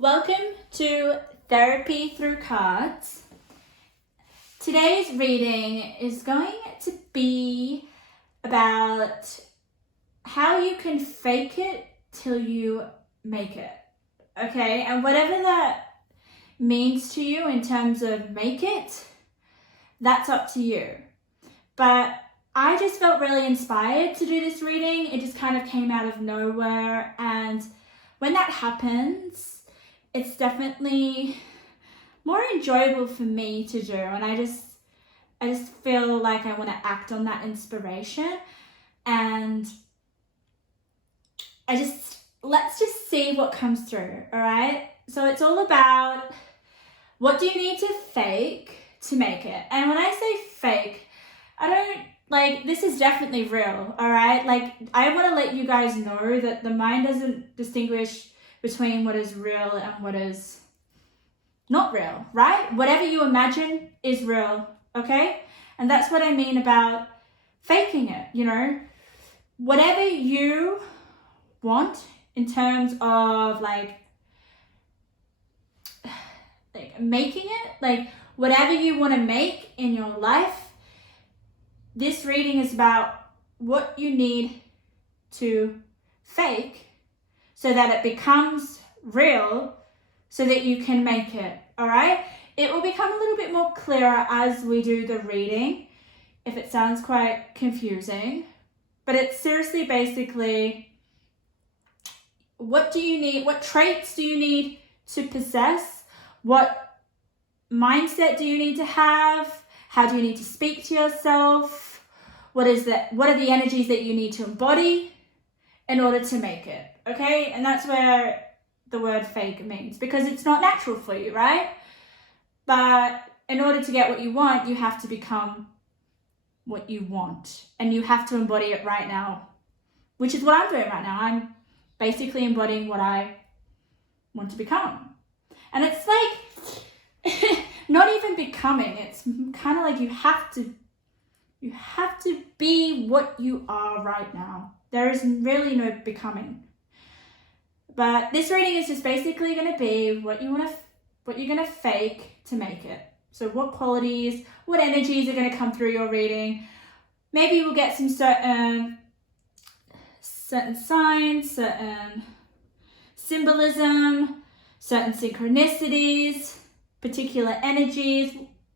Welcome to Therapy Through Cards. Today's reading is going to be about how you can fake it till you make it, okay? And whatever that means to you in terms of make it, that's up to you. But I just felt really inspired to do this reading. It just kind of came out of nowhere, and when that happens, it's definitely more enjoyable for me to do, and I just feel like I want to act on that inspiration, and let's just see what comes through. All right, so it's all about what do you need to fake to make it. And when I say fake, I don't like, this is definitely real. All right, like I want to let you guys know that the mind doesn't distinguish between what is real and what is not real, right? Whatever you imagine is real, okay? And that's what I mean about faking it, you know? Whatever you want in terms of like making it, like whatever you want to make in your life, this reading is about what you need to fake so that it becomes real, so that you can make it, all right? It will become a little bit more clearer as we do the reading, if it sounds quite confusing. But it's seriously basically, what do you need? What traits do you need to possess? What mindset do you need to have? How do you need to speak to yourself? What are the energies that you need to embody in order to make it? Okay, and that's where the word fake means, because it's not natural for you, right? But in order to get what you want, you have to become what you want, and you have to embody it right now, which is what I'm doing right now. I'm basically embodying what I want to become. And it's like not even becoming, it's kind of like you have to be what you are right now. There is really no becoming. But this reading is just basically going to be what you're going to fake to make it. So what qualities, what energies are going to come through your reading. Maybe we'll get some certain signs, certain symbolism, certain synchronicities, particular energies.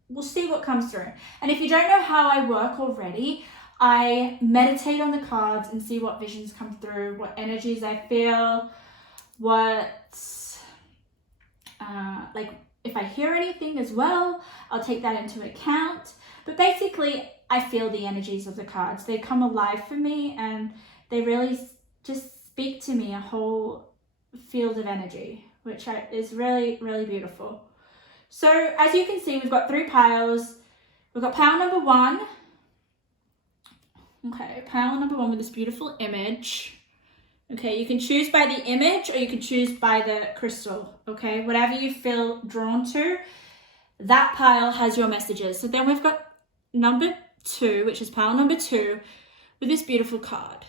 We'll see what comes through. And if you don't know how I work already, I meditate on the cards and see what visions come through, what energies I feel, like if I hear anything as well, I'll take that into account. But basically, I feel the energies of the cards. They come alive for me, and they really just speak to me, a whole field of energy, which is really, really beautiful. So as you can see, we've got 3 piles. We've got pile number 1. Okay, pile number 1 with this beautiful image. Okay, you can choose by the image or you can choose by the crystal, okay? Whatever you feel drawn to, that pile has your messages. So then we've got number 2, which is pile number 2, with this beautiful card,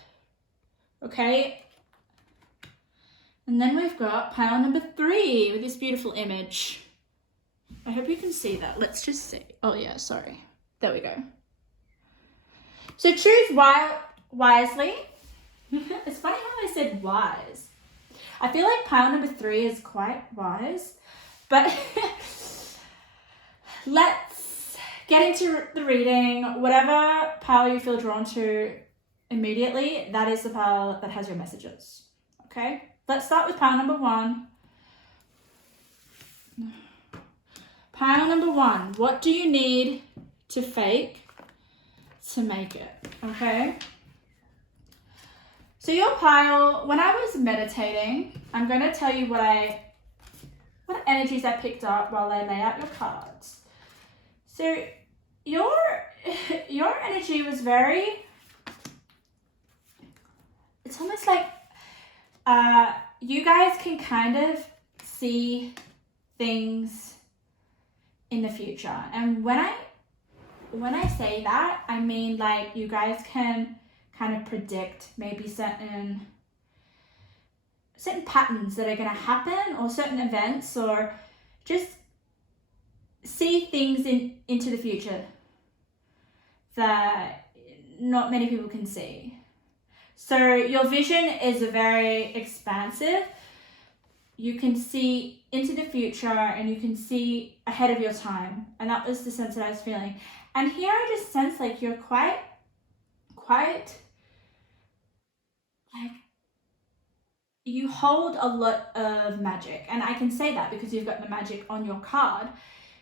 okay? And then we've got pile number 3 with this beautiful image. I hope you can see that. Let's just see. Oh yeah, sorry. There we go. So choose wisely. It's funny how I said wise. I feel like pile number 3 is quite wise, but let's get into the reading. Whatever pile you feel drawn to immediately, that is the pile that has your messages, okay? Let's start with pile number 1. Pile number 1, what do you need to fake to make it, okay? So your pile, when I was meditating, I'm going to tell you what energies I picked up while I lay out your cards. So your energy was very, it's almost like you guys can kind of see things in the future. And when I say that, I mean like you guys can kind of predict maybe certain certain patterns that are going to happen, or certain events, or just see things into the future that not many people can see. So your vision is very expansive. You can see into the future and you can see ahead of your time. And that was the sense that I was feeling. And here I just sense like you're quite like, you hold a lot of magic. And I can say that because you've got the magic on your card.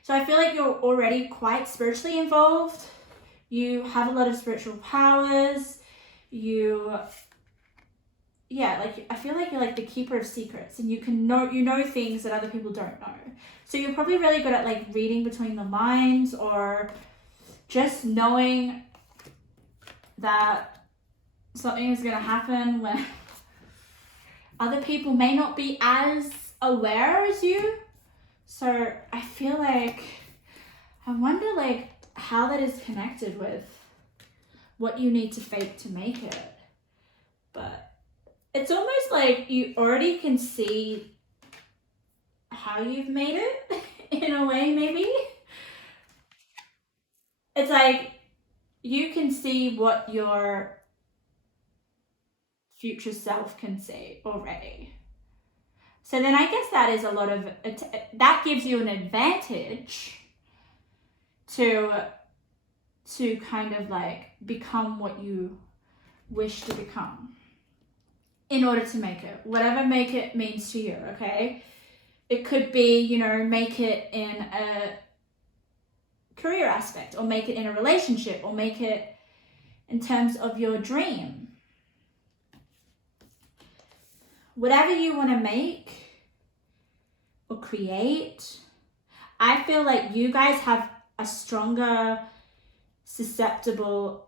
So I feel like you're already quite spiritually involved. You have a lot of spiritual powers. I feel like you're like the keeper of secrets, and you know things that other people don't know. So you're probably really good at like reading between the lines, or just knowing that something is going to happen when other people may not be as aware as you. So I feel like, I wonder like how that is connected with what you need to fake to make it. But it's almost like you already can see how you've made it in a way, maybe. It's like you can see what your future self can see already. So then I guess that is a lot of, that gives you an advantage to kind of like become what you wish to become in order to make it, whatever make it means to you, okay? It could be, you know, make it in a career aspect, or make it in a relationship, or make it in terms of your dream. Whatever you want to make or create, I feel like you guys have a stronger, susceptible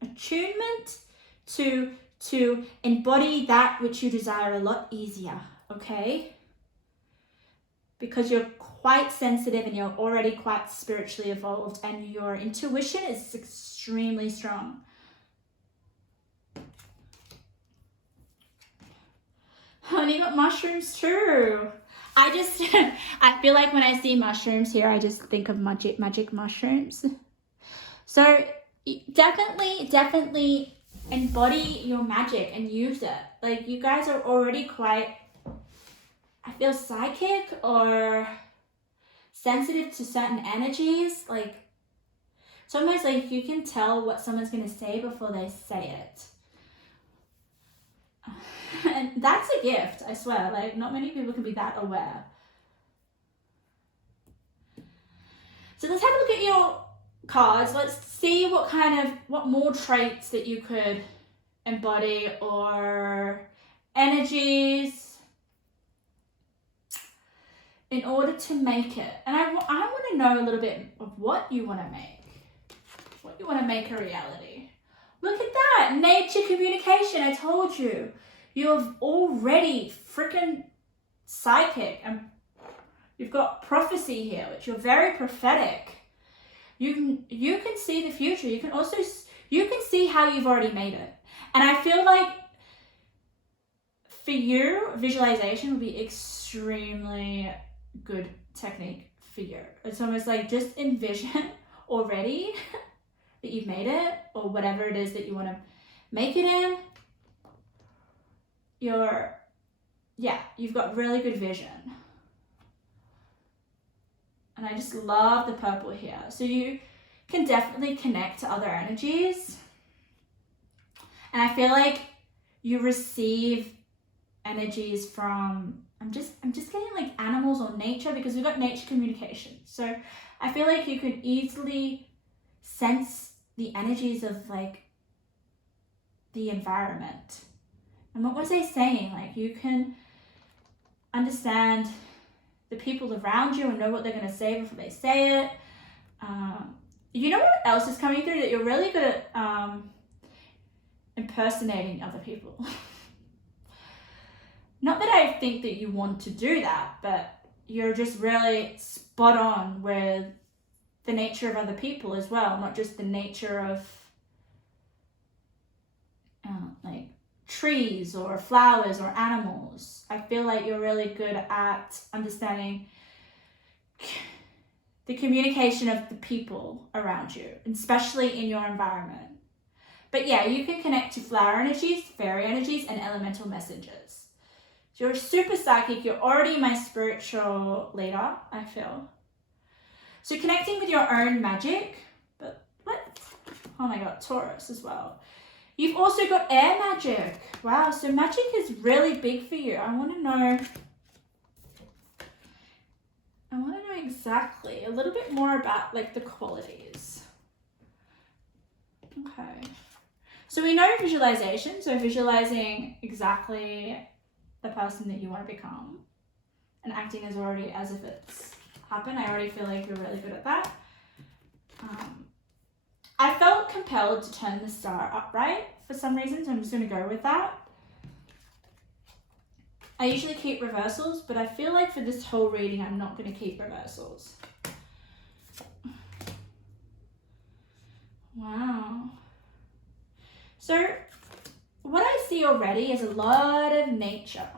attunement to embody that which you desire a lot easier, okay? Because you're quite sensitive and you're already quite spiritually evolved, and your intuition is extremely strong. Honey, got mushrooms too. I feel like when I see mushrooms here, I just think of magic mushrooms. So definitely embody your magic and use it. Like, you guys are already quite, I feel, psychic or sensitive to certain energies. Like, it's almost like you can tell what someone's going to say before they say it. And that's a gift, I swear. Like, not many people can be that aware. So let's have a look at your cards. Let's see what more traits that you could embody, or energies, in order to make it. And I want to know a little bit of what you want to make. What you want to make a reality. Look at that. Nature communication. I told you. You're already freaking psychic, and you've got prophecy here, which you're very prophetic. You can see the future. You can see how you've already made it. And I feel like for you, visualization would be extremely good technique for you. It's almost like just envision already that you've made it, or whatever it is that you want to make it in. You've got really good vision. And I just love the purple here. So you can definitely connect to other energies. And I feel like you receive energies from, I'm just getting like animals or nature, because we've got nature communication. So I feel like you can easily sense the energies of like the environment. And what was I saying? Like, you can understand the people around you and know what they're going to say before they say it. You know what else is coming through? That you're really good at impersonating other people. Not that I think that you want to do that, but you're just really spot on with the nature of other people as well, not just the nature of like trees or flowers or animals. I feel like you're really good at understanding the communication of the people around you, especially in your environment. But yeah, you can connect to flower energies, fairy energies, and elemental messages. So you're super psychic. You're already my spiritual leader, I feel. So connecting with your own magic. But what? Oh my God, Taurus as well. You've also got air magic. Wow, so magic is really big for you. I want to know exactly a little bit more about like the qualities. Okay. So we know visualization. So visualizing exactly the person that you want to become and acting as if it's happened. I already feel like you're really good at that. I felt compelled to turn the star upright for some reason, so I'm just going to go with that. I usually keep reversals, but I feel like for this whole reading, I'm not going to keep reversals. Wow. So what I see already is a lot of nature.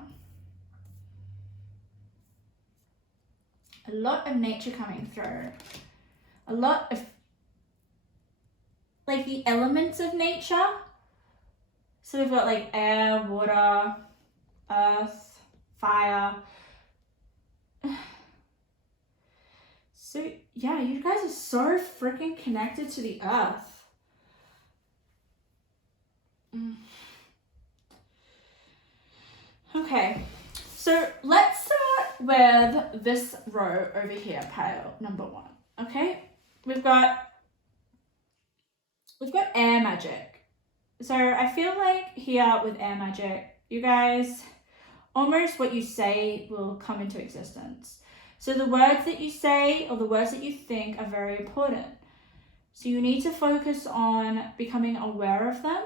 A lot of nature coming through. A lot of like the elements of nature. So we've got like air, water, earth, fire. So yeah, you guys are so freaking connected to the earth. Okay, so let's start with this row over here, pile number 1. Okay, we've got air magic. So I feel like here with air magic, you guys, almost what you say will come into existence. So the words that you say or the words that you think are very important. So you need to focus on becoming aware of them.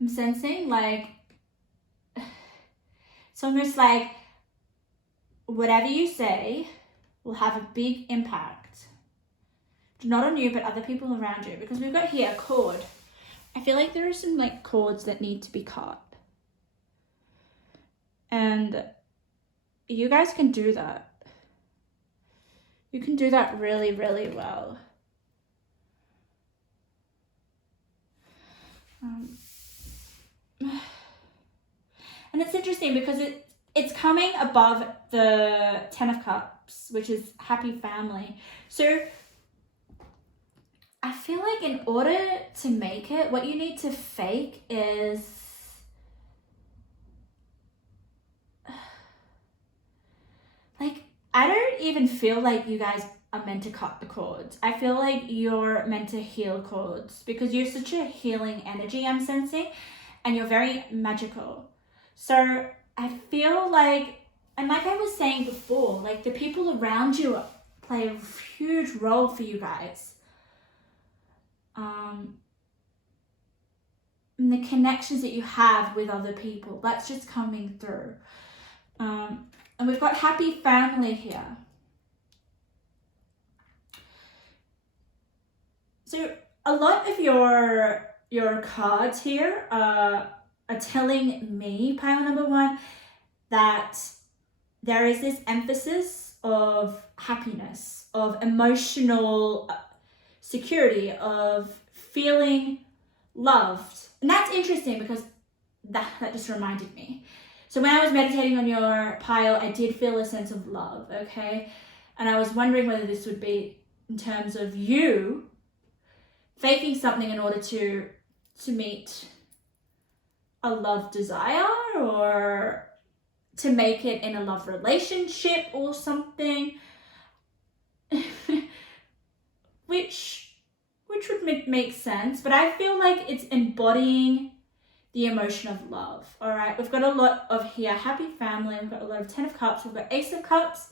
I'm sensing like, it's almost like whatever you say will have a big impact. Not on you, but other people around you. Because we've got here a cord. I feel like there are some like cords that need to be cut. And you guys can do that. You can do that really, really well. And it's interesting because it's coming above the 10 of Cups, which is happy family. So I feel like in order to make it, what you need to fake is like, I don't even feel like you guys are meant to cut the cords. I feel like you're meant to heal cords because you're such a healing energy, I'm sensing, and you're very magical. So I feel like, and like I was saying before, like the people around you play a huge role for you guys. And the connections that you have with other people, that's just coming through. And we've got happy family here. So a lot of your cards here are telling me, pile number 1, that there is this emphasis of happiness, of emotional security, of feeling loved. And that's interesting because that just reminded me. So when I was meditating on your pile, I did feel a sense of love, okay? And I was wondering whether this would be in terms of you faking something in order to meet a love desire or to make it in a love relationship or something. which would make sense, but I feel like it's embodying the emotion of love. All right, we've got a lot of here happy family, we've got a lot of 10 of Cups, we've got Ace of Cups.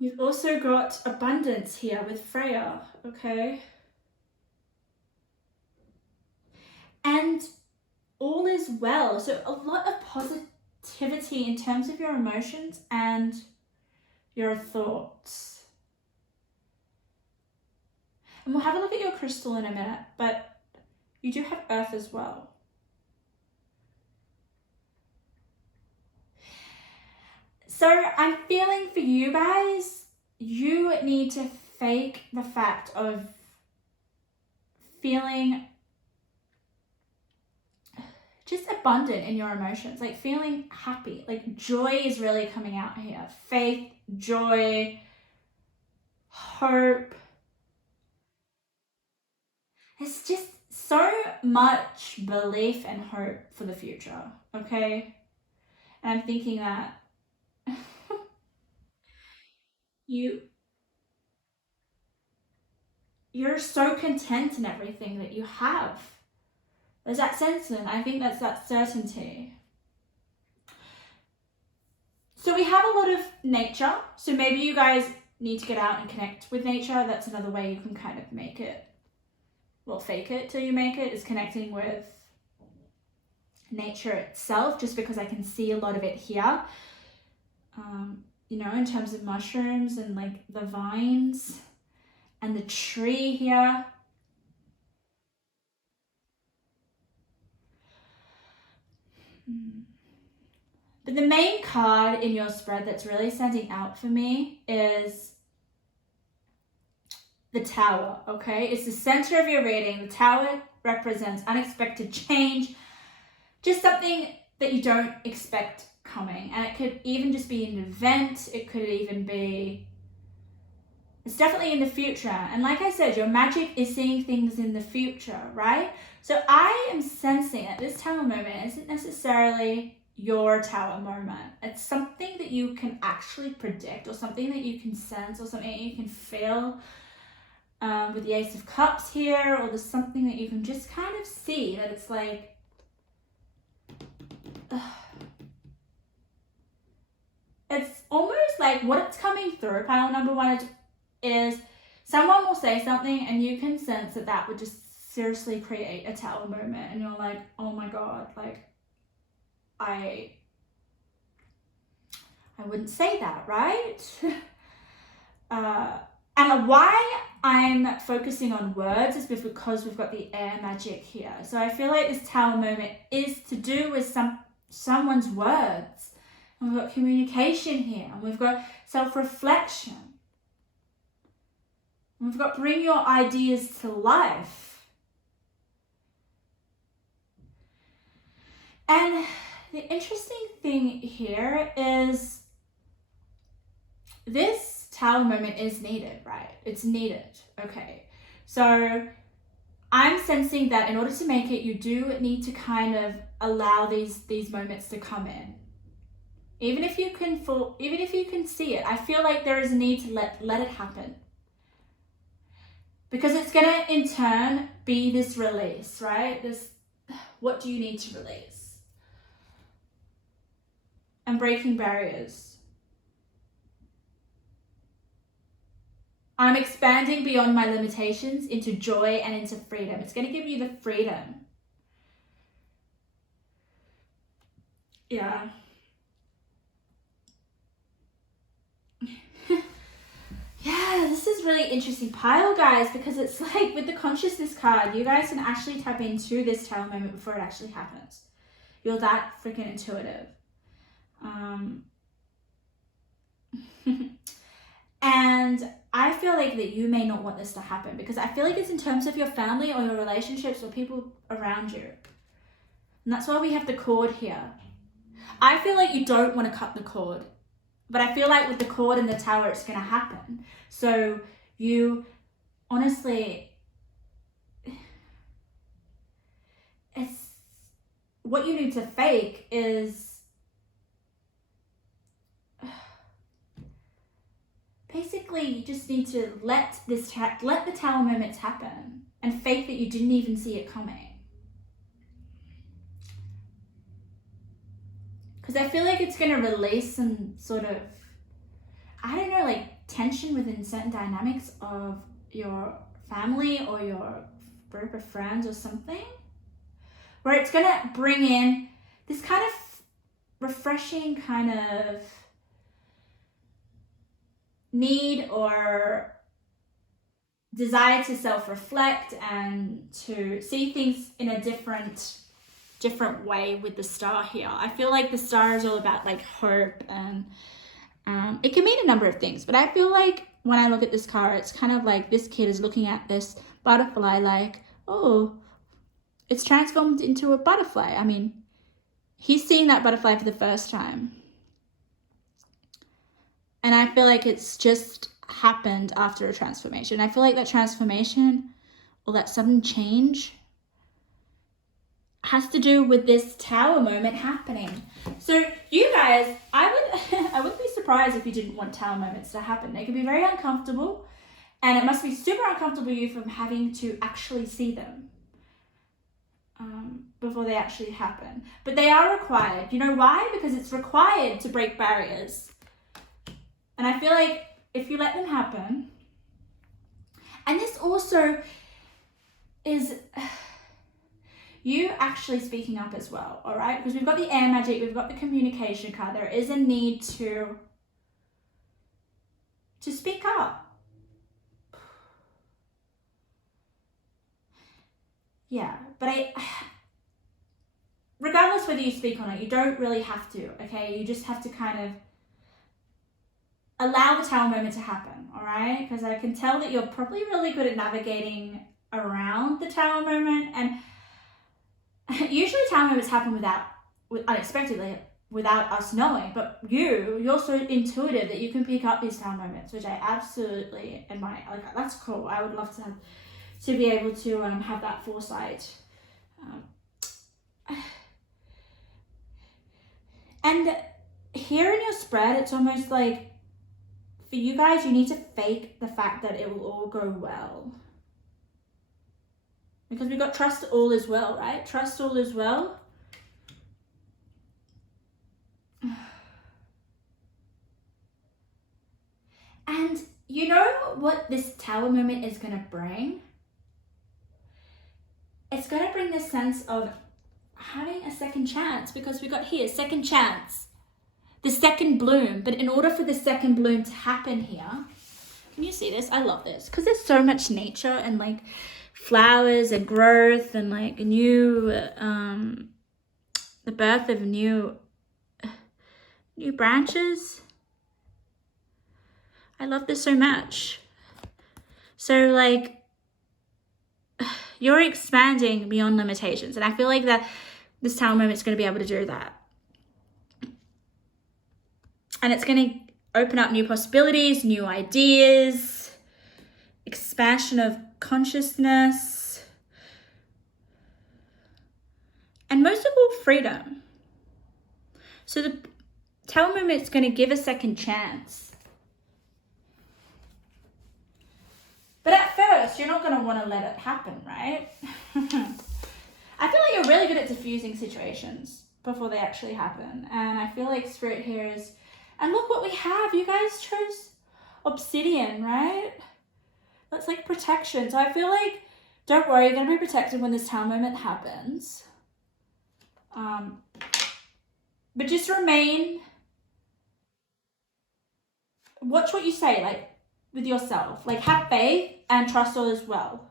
We've also got abundance here with Freya, okay? And all is well. So a lot of positivity in terms of your emotions and your thoughts. And we'll have a look at your crystal in a minute, but you do have earth as well. So I'm feeling for you guys, you need to fake the fact of feeling just abundant in your emotions, like feeling happy, like joy is really coming out here. Faith, joy, hope. It's just so much belief and hope for the future, okay? And I'm thinking that you're so content in everything that you have. There's that sense, and I think that's that certainty. So we have a lot of nature. So maybe you guys need to get out and connect with nature. That's another way you can kind of make it, well, fake it till you make it, is connecting with nature itself, just because I can see a lot of it here. You know, in terms of mushrooms and like the vines and the tree here. But the main card in your spread that's really standing out for me is the Tower, okay? It's the center of your reading. The Tower represents unexpected change, just something that you don't expect coming. And it could even just be an event. It could even be, it's definitely in the future. And like I said, your magic is seeing things in the future, right? So I am sensing that this Tower moment isn't necessarily your Tower moment. It's something that you can actually predict, or something that you can sense, or something that you can feel. With the Ace of Cups here, or there's something that you can just kind of see that it's like, it's almost like what's coming through pile number one is someone will say something and you can sense that that would just seriously create a Tower moment, and you're like, oh my god, like I wouldn't say that, right? And why I'm focusing on words is because we've got the air magic here. So I feel like this Tower moment is to do with someone's words. And we've got communication here. And we've got self-reflection. And we've got bring your ideas to life. And the interesting thing here is this Tower moment is needed, right? It's needed. Okay. So I'm sensing that in order to make it, you do need to kind of allow these moments to come in. Even if you can see it, I feel like there is a need to let it happen. Because it's gonna in turn be this release, right? This, what do you need to release? And breaking barriers. I'm expanding beyond my limitations into joy and into freedom. It's going to give you the freedom. Yeah. Yeah, this is really interesting pile, guys, because it's like with the consciousness card, you guys can actually tap into this Tower moment before it actually happens. You're that freaking intuitive. And I feel like that you may not want this to happen, because I feel like it's in terms of your family or your relationships or people around you. And that's why we have the cord here. I feel like you don't want to cut the cord, but I feel like with the cord and the Tower, it's going to happen. So you honestly, it's what you need to fake is basically you just need to let the Tower moments happen and fake that you didn't even see it coming. Because I feel like it's going to release some sort of, I don't know, like tension within certain dynamics of your family or your group of friends or something, where it's going to bring in this kind of refreshing kind of need or desire to self-reflect and to see things in a different way with the star here. I feel like the star is all about like hope, and it can mean a number of things, but I feel like when I look at this card, it's kind of like this kid is looking at this butterfly like, oh, it's transformed into a butterfly. I mean, he's seeing that butterfly for the first time. And I feel like it's just happened after a transformation. I feel like that transformation or that sudden change has to do with this tower moment happening. So you guys, I wouldn't be surprised if you didn't want tower moments to happen. They can be very uncomfortable, and it must be super uncomfortable you from having to actually see them before they actually happen. But they are required. You know why? Because it's required to break barriers. And I feel like if you let them happen, and this also is you actually speaking up as well, all right? Because we've got the air magic, we've got the communication card. There is a need to speak up. Yeah, but regardless whether you speak or not, you don't really have to, okay? You just have to kind of allow the tower moment to happen, all right? Because I can tell that you're probably really good at navigating around the tower moment, and usually tower moments happen unexpectedly without us knowing, but you're so intuitive that you can pick up these tower moments, which I absolutely admire. Like, that's cool. I would love to be able to have that foresight. And here in your spread, it's almost like for you guys, you need to fake the fact that it will all go well. Because we've got trust all is well, right? Trust all is well. And you know what this tower moment is going to bring? It's going to bring this sense of having a second chance, because we got here, second chance, the second bloom. But in order for the second bloom to happen here, can you see this? I love this because there's so much nature and like flowers and growth and like new, the birth of new branches. I love this so much. So like you're expanding beyond limitations, and I feel like that this tower moment is going to be able to do that. And it's going to open up new possibilities, new ideas, expansion of consciousness, and most of all, freedom. So the tower moment is going to give a second chance. But at first, you're not going to want to let it happen, right? I feel like you're really good at diffusing situations before they actually happen. And I feel like Spirit here is... And look what we have. You guys chose obsidian, right? That's like protection. So I feel like, don't worry, you're going to be protected when this tower moment happens. But just remain... Watch what you say, like, with yourself. Like, have faith and trust all as well.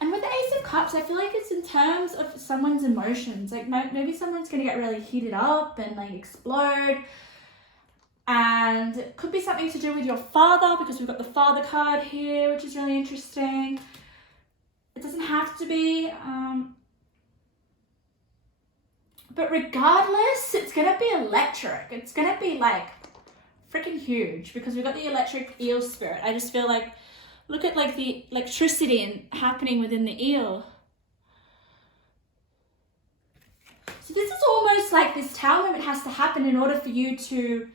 And with the Ace of Cups, I feel like it's in terms of someone's emotions. Like maybe someone's going to get really heated up and like explode. And it could be something to do with your father, because we've got the father card here, which is really interesting. It doesn't have to be. But regardless, it's going to be electric. It's going to be like freaking huge, because we've got the electric eel spirit. I just feel like, look at like the electricity happening within the eel. So this is almost like this tower moment has to happen in order for you to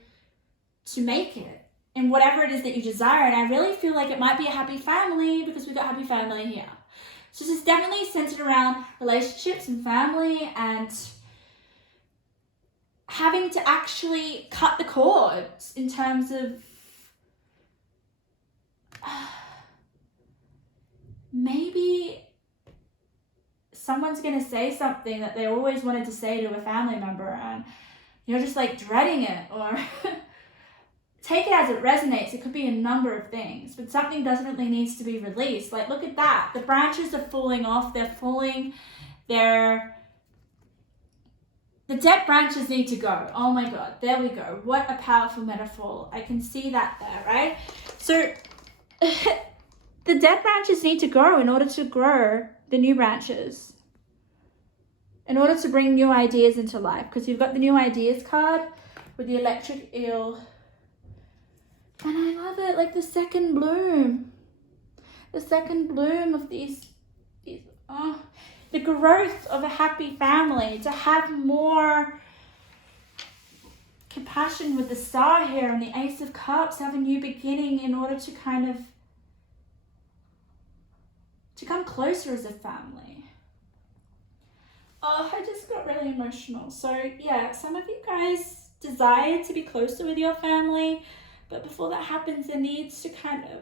make it in whatever it is that you desire. And I really feel like it might be a happy family, because we've got happy family here. So this is definitely centered around relationships and family, and having to actually cut the cords in terms of maybe someone's going to say something that they always wanted to say to a family member, and you're just like dreading it, or take it as it resonates. It could be a number of things, but something definitely needs to be released. Like, look at that. The branches are falling off. They're falling. The dead branches need to go. Oh my God, there we go. What a powerful metaphor. I can see that there, right? So the dead branches need to go in order to grow the new branches, in order to bring new ideas into life. Because you've got the new ideas card with the electric eel. And I love it, like the second bloom. The second bloom of these the growth of a happy family, to have more compassion with the star here and the Ace of Cups, have a new beginning in order to kind of to come closer as a family. Oh, I just got really emotional. So yeah, some of you guys desire to be closer with your family, but before that happens, there needs to kind of,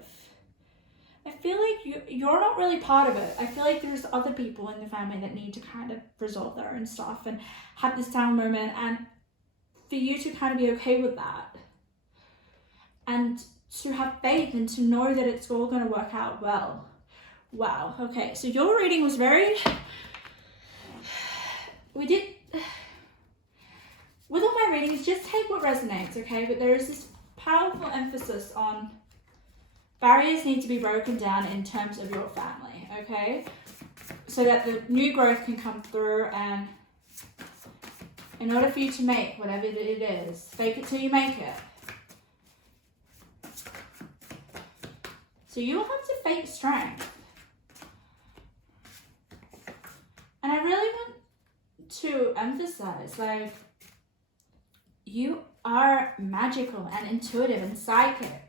I feel like you're not really part of it. I feel like there's other people in the family that need to kind of resolve their own stuff and have this down moment, and for you to kind of be okay with that and to have faith and to know that it's all going to work out well. Wow. Okay. So your reading was very, with all my readings, just take what resonates, okay? But there is this powerful emphasis on barriers need to be broken down in terms of your family, okay? So that the new growth can come through, and in order for you to make whatever it is, fake it till you make it. So you will have to fake strength. And I really want to emphasize, like, you are magical and intuitive and psychic.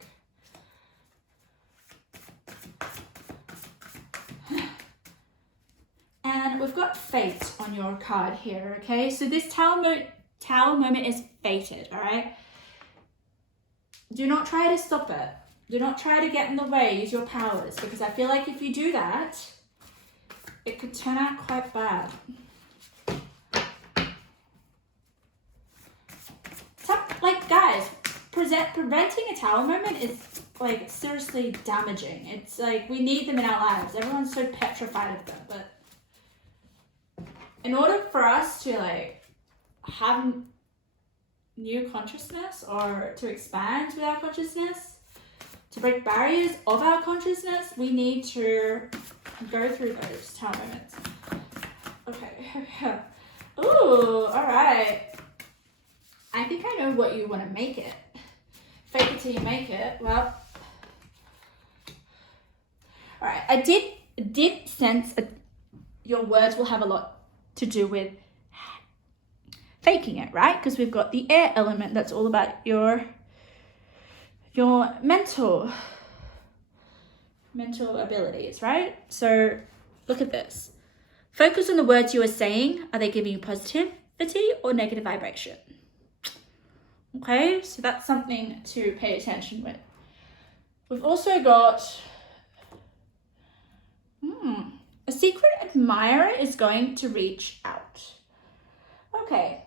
And we've got fate on your card here, okay? So this tower moment is fated, all right? Do not try to stop it. Do not try to get in the way, use your powers, because I feel like if you do that, it could turn out quite bad. Like, guys, preventing a tower moment is, like, seriously damaging. It's like, we need them in our lives. Everyone's so petrified of them, but in order for us to, like, have new consciousness or to expand with our consciousness, to break barriers of our consciousness, we need to go through those tower moments. Okay. Ooh, all right. I think I know what you want to make it. Fake it till you make it. Well, all right. I did sense your words will have a lot to do with faking it, right? Because we've got the air element that's all about your mental abilities, right? So look at this. Focus on the words you are saying. Are they giving you positivity or negative vibration? Okay, so that's something to pay attention with. We've also got a secret admirer is going to reach out. Okay,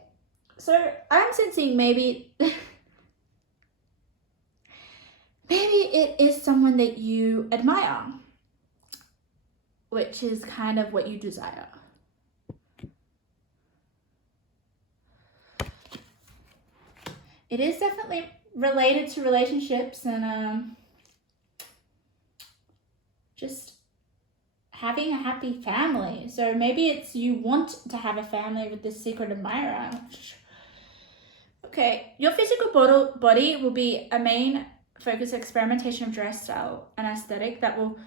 so I'm sensing maybe it is someone that you admire, which is kind of what you desire. It is definitely related to relationships and just having a happy family. So maybe it's you want to have a family with this secret admirer. Okay, your physical body will be a main focus experimentation of dress style and aesthetic that will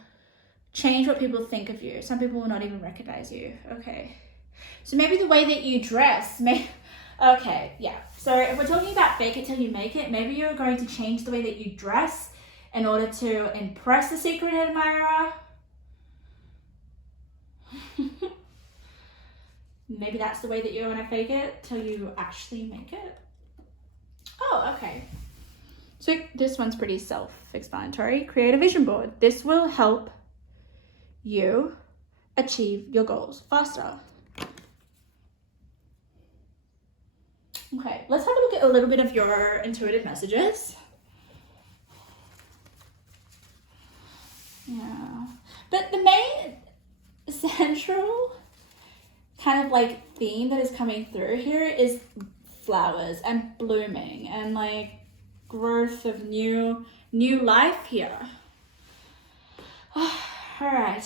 change what people think of you. Some people will not even recognize you. Okay, so maybe the way that you dress may. Okay, yeah. So if we're talking about fake it till you make it, maybe you're going to change the way that you dress in order to impress the secret admirer. Maybe that's the way that you're going to fake it till you actually make it. Oh, okay. So this one's pretty self-explanatory. Create a vision board. This will help you achieve your goals faster. Okay, let's have a look at a little bit of your intuitive messages. Yeah. But the main central kind of like theme that is coming through here is flowers and blooming and like growth of new life here. All right,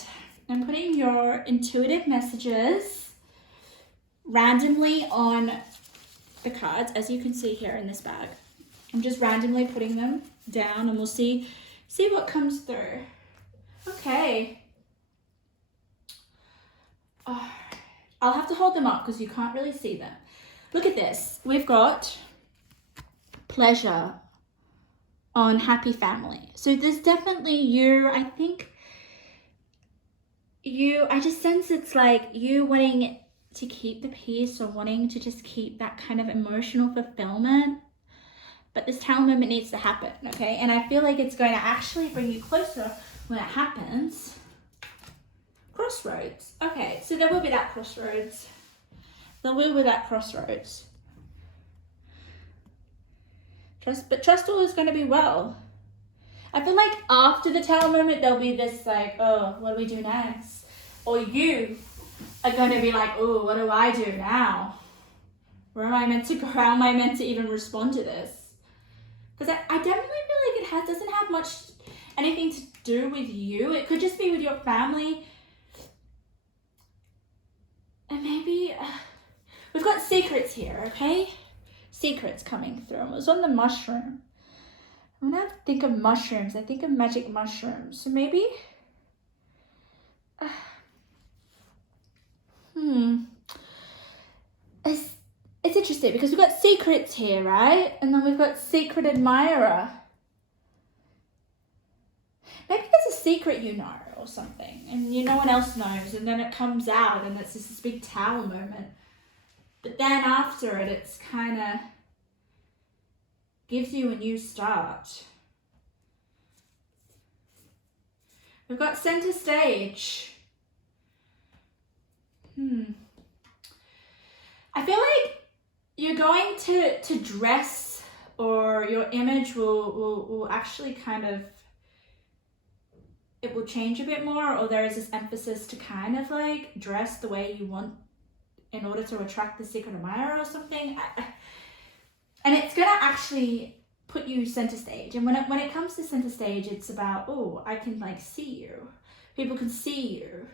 I'm putting your intuitive messages randomly on the cards, as you can see here in this bag. I'm just randomly putting them down and we'll see what comes through. Okay. I'll have to hold them up because you can't really see them. Look at this. We've got pleasure on happy family. So there's definitely you, I think I just sense it's like you wanting to keep the peace or wanting to just keep that kind of emotional fulfillment. But this tower moment needs to happen, okay? And I feel like it's going to actually bring you closer when it happens. Crossroads. Okay, so there will be that crossroads. There will be that crossroads. Trust all is going to be well. I feel like after the tower moment, there'll be this like, oh, what do we do next? Or you are going to be like, oh, what do I do now? Where am I meant to go? How am I meant to even respond to this? Because I definitely feel like it doesn't have much anything to do with you. It could just be with your family. And maybe we've got secrets here, okay? Secrets coming through. It was on the mushroom. When I think of mushrooms, I think of magic mushrooms. So maybe, It's interesting because we've got secrets here, right? And then we've got secret admirer. Maybe there's a secret you know or something and no one else knows, and then it comes out and it's just this big tower moment. But then after it, it's kind of gives you a new start. We've got center stage. I feel like you're going to dress, or your image will actually kind of, it will change a bit more, or there is this emphasis to kind of like dress the way you want in order to attract the secret admirer or something. And it's going to actually put you center stage. And when it comes to center stage, it's about, oh, I can like see you. People can see you.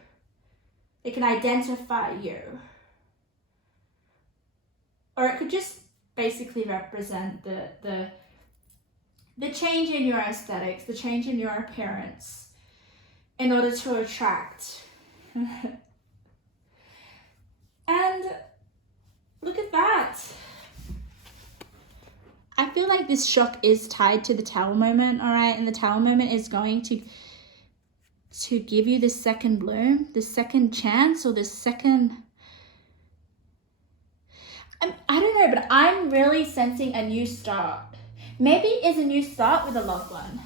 They can identify you. Or it could just basically represent the change in your aesthetics, the change in your appearance in order to attract. And look at that. I feel like this shock is tied to the tower moment, all right? And the tower moment is going to give you this second bloom, this second chance, or this second... I don't know, but I'm really sensing a new start. Maybe it's a new start with a loved one.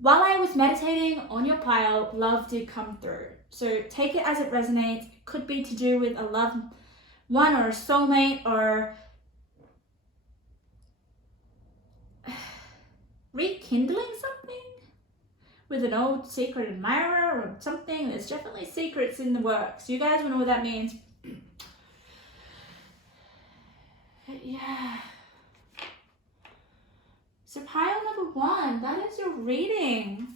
While I was meditating on your pile, love did come through. So take it as it resonates. It could be to do with a loved one or a soulmate, or rekindling something with an old secret admirer or something. There's definitely secrets in the works. You guys will know what that means. Yeah. So pile number 1, that is your reading.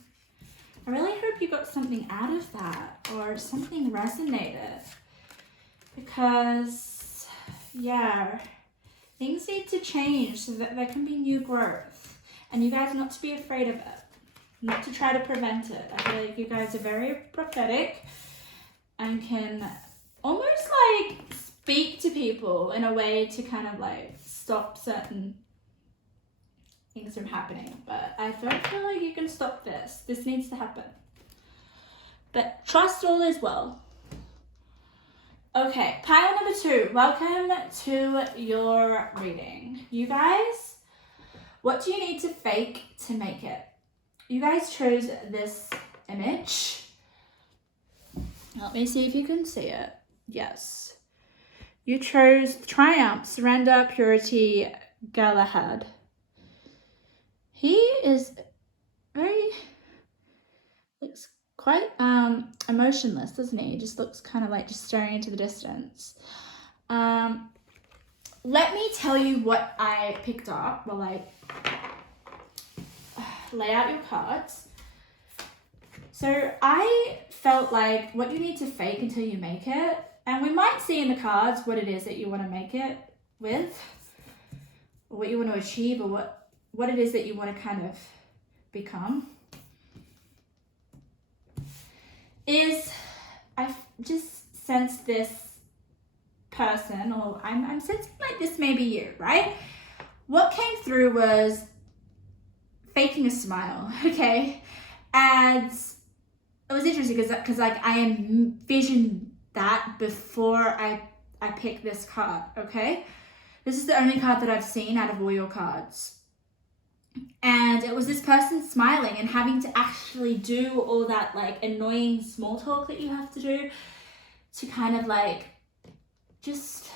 I really hope you got something out of that, or something resonated. Because, yeah, things need to change so that there can be new growth. And you guys not to be afraid of it. Not to try to prevent it. I feel like you guys are very prophetic and can almost like speak to people in a way to kind of like stop certain things from happening. But I don't feel like you can stop this. This needs to happen. But trust all is well. Okay, pile number 2. Welcome to your reading. You guys, what do you need to fake to make it? You guys chose this image. Let me see if you can see it. Yes. You chose triumph, surrender, purity, Galahad. He is looks quite emotionless, doesn't he? He just looks kind of like just staring into the distance. Let me tell you what I picked up while I lay out your cards. So I felt like what you need to fake until you make it, and we might see in the cards what it is that you want to make it with, or what you want to achieve, or what it is that you want to kind of become. I just sense this person, or I'm sensing like this may be you, right? What came through was faking a smile, okay? And it was interesting because like I envisioned that before I picked this card, okay? This is the only card that I've seen out of all your cards. And it was this person smiling and having to actually do all that like annoying small talk that you have to do to kind of like just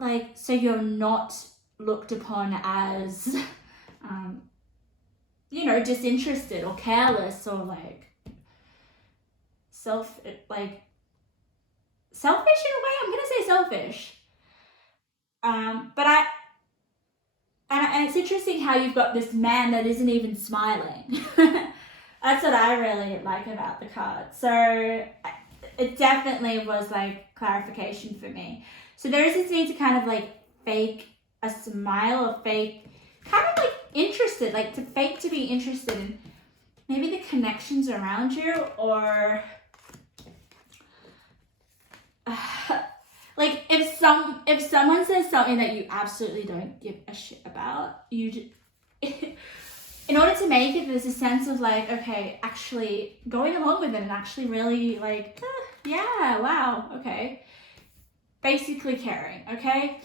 like so you're not looked upon as disinterested or careless or like selfish in a way. I'm gonna say selfish. And it's interesting how you've got this man that isn't even smiling. That's what I really like about the card. So it definitely was like clarification for me. So there is this need to kind of like fake a smile or fake kind of like interested, like to fake to be interested in maybe the connections around you, or like if someone says something that you absolutely don't give a shit about, you just in order to make it, there's a sense of like, okay, actually going along with it and actually really like, yeah, wow, okay, basically caring, okay.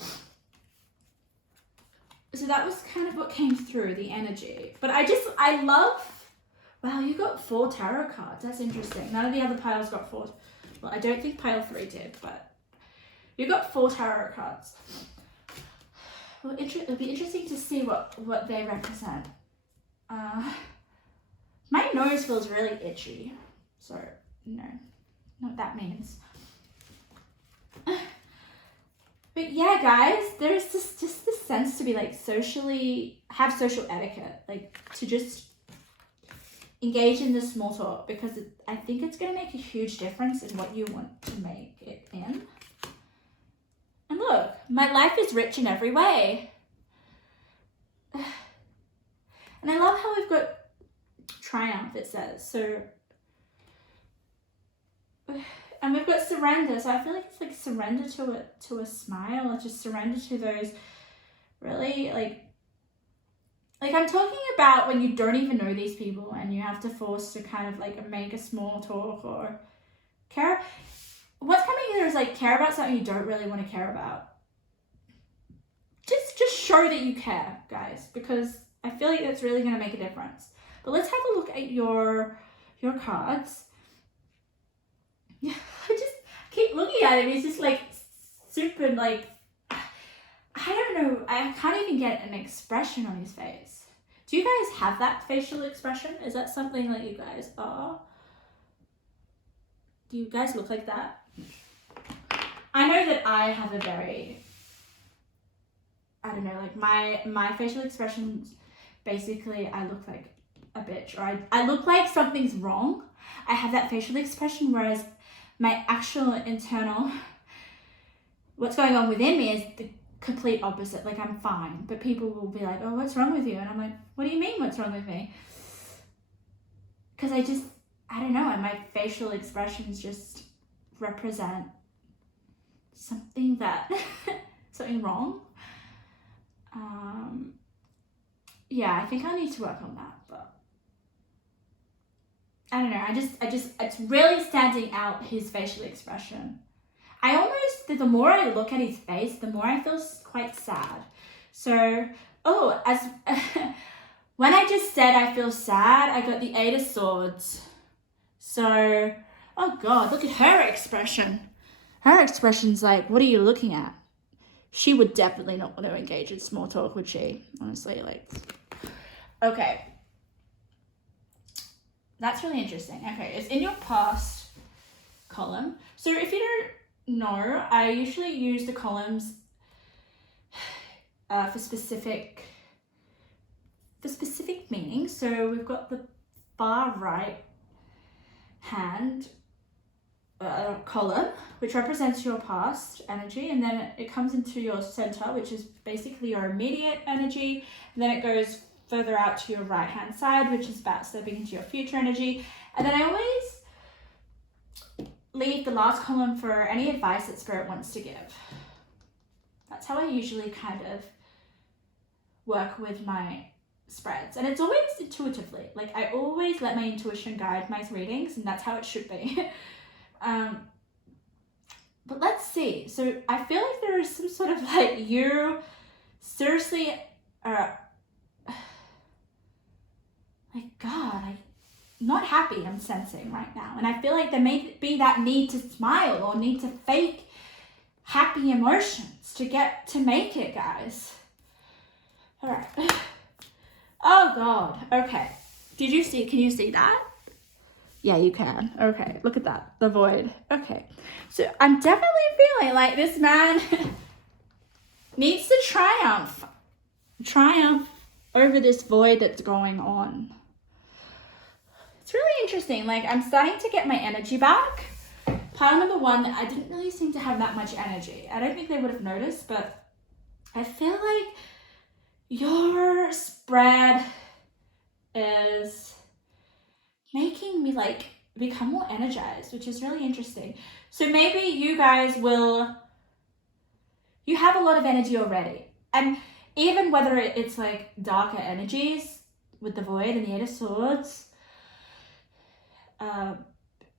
So that was kind of what came through, the energy. But I love, wow, you got 4 tarot cards. That's interesting. None of the other piles got 4. Well, I don't think pile 3 did, but you got 4 tarot cards. Well, it'll be interesting to see what they represent. My nose feels really itchy, so no, not what that means. But yeah, guys, there's just this sense to be like have social etiquette, like to just engage in this small talk, because I think it's going to make a huge difference in what you want to make it in. And look, my life is rich in every way. And I love how we've got triumph, it says. So, and we've got surrender. So I feel like it's like surrender to a smile, or just surrender to those really like I'm talking about when you don't even know these people and you have to force to kind of like make a small talk or care. What's coming here is like care about something you don't really want to care about. Just show that you care, guys, because I feel like that's really going to make a difference. But let's have a look at your cards. Yeah, I just keep looking at him. He's just like super like, I don't know. I can't even get an expression on his face. Do you guys have that facial expression? Is that something that you guys are? Do you guys look like that? I know that I have a very, I don't know, like my facial expressions, basically I look like a bitch, or I look like something's wrong. I have that facial expression, whereas my actual internal, what's going on within me is the complete opposite. Like I'm fine, but people will be like, oh, what's wrong with you? And I'm like, what do you mean what's wrong with me? Because I don't know, and my facial expressions just represent something something wrong. Yeah, I think I need to work on that, but I don't know. It's really standing out, his facial expression. The more I look at his face, the more I feel quite sad. So, when I just said I feel sad, I got the 8 of Swords. So, oh God, look at her expression. Her expression's like, what are you looking at? she would definitely not want to engage in small talk, would she? Honestly, like, okay. That's really interesting. Okay, it's in your past column. So if you don't know, I usually use the columns for specific meanings. So we've got the far right hand column, which represents your past energy, and then it comes into your center, which is basically your immediate energy, and then it goes further out to your right hand side, which is about stepping into your future energy. And then I always leave the last column for any advice that Spirit wants to give. That's how I usually kind of work with my spreads, and it's always intuitively. Like, I always let my intuition guide my readings, and that's how it should be. But let's see. So I feel like there is some sort of like, you seriously are like, God, I'm not happy, I'm sensing right now. And I feel like there may be that need to smile or need to fake happy emotions to make it, guys. All right. Oh God. Okay. Can you see that? Yeah, you can. Okay, look at that. The void. Okay. So I'm definitely feeling like this man needs to triumph over this void that's going on. It's really interesting. Like, I'm starting to get my energy back. Pile number one, I didn't really seem to have that much energy. I don't think they would have noticed, but I feel like your spread is making me like become more energized, which is really interesting. So maybe you guys you have a lot of energy already, and even whether it's like darker energies with the void and the Eight of Swords,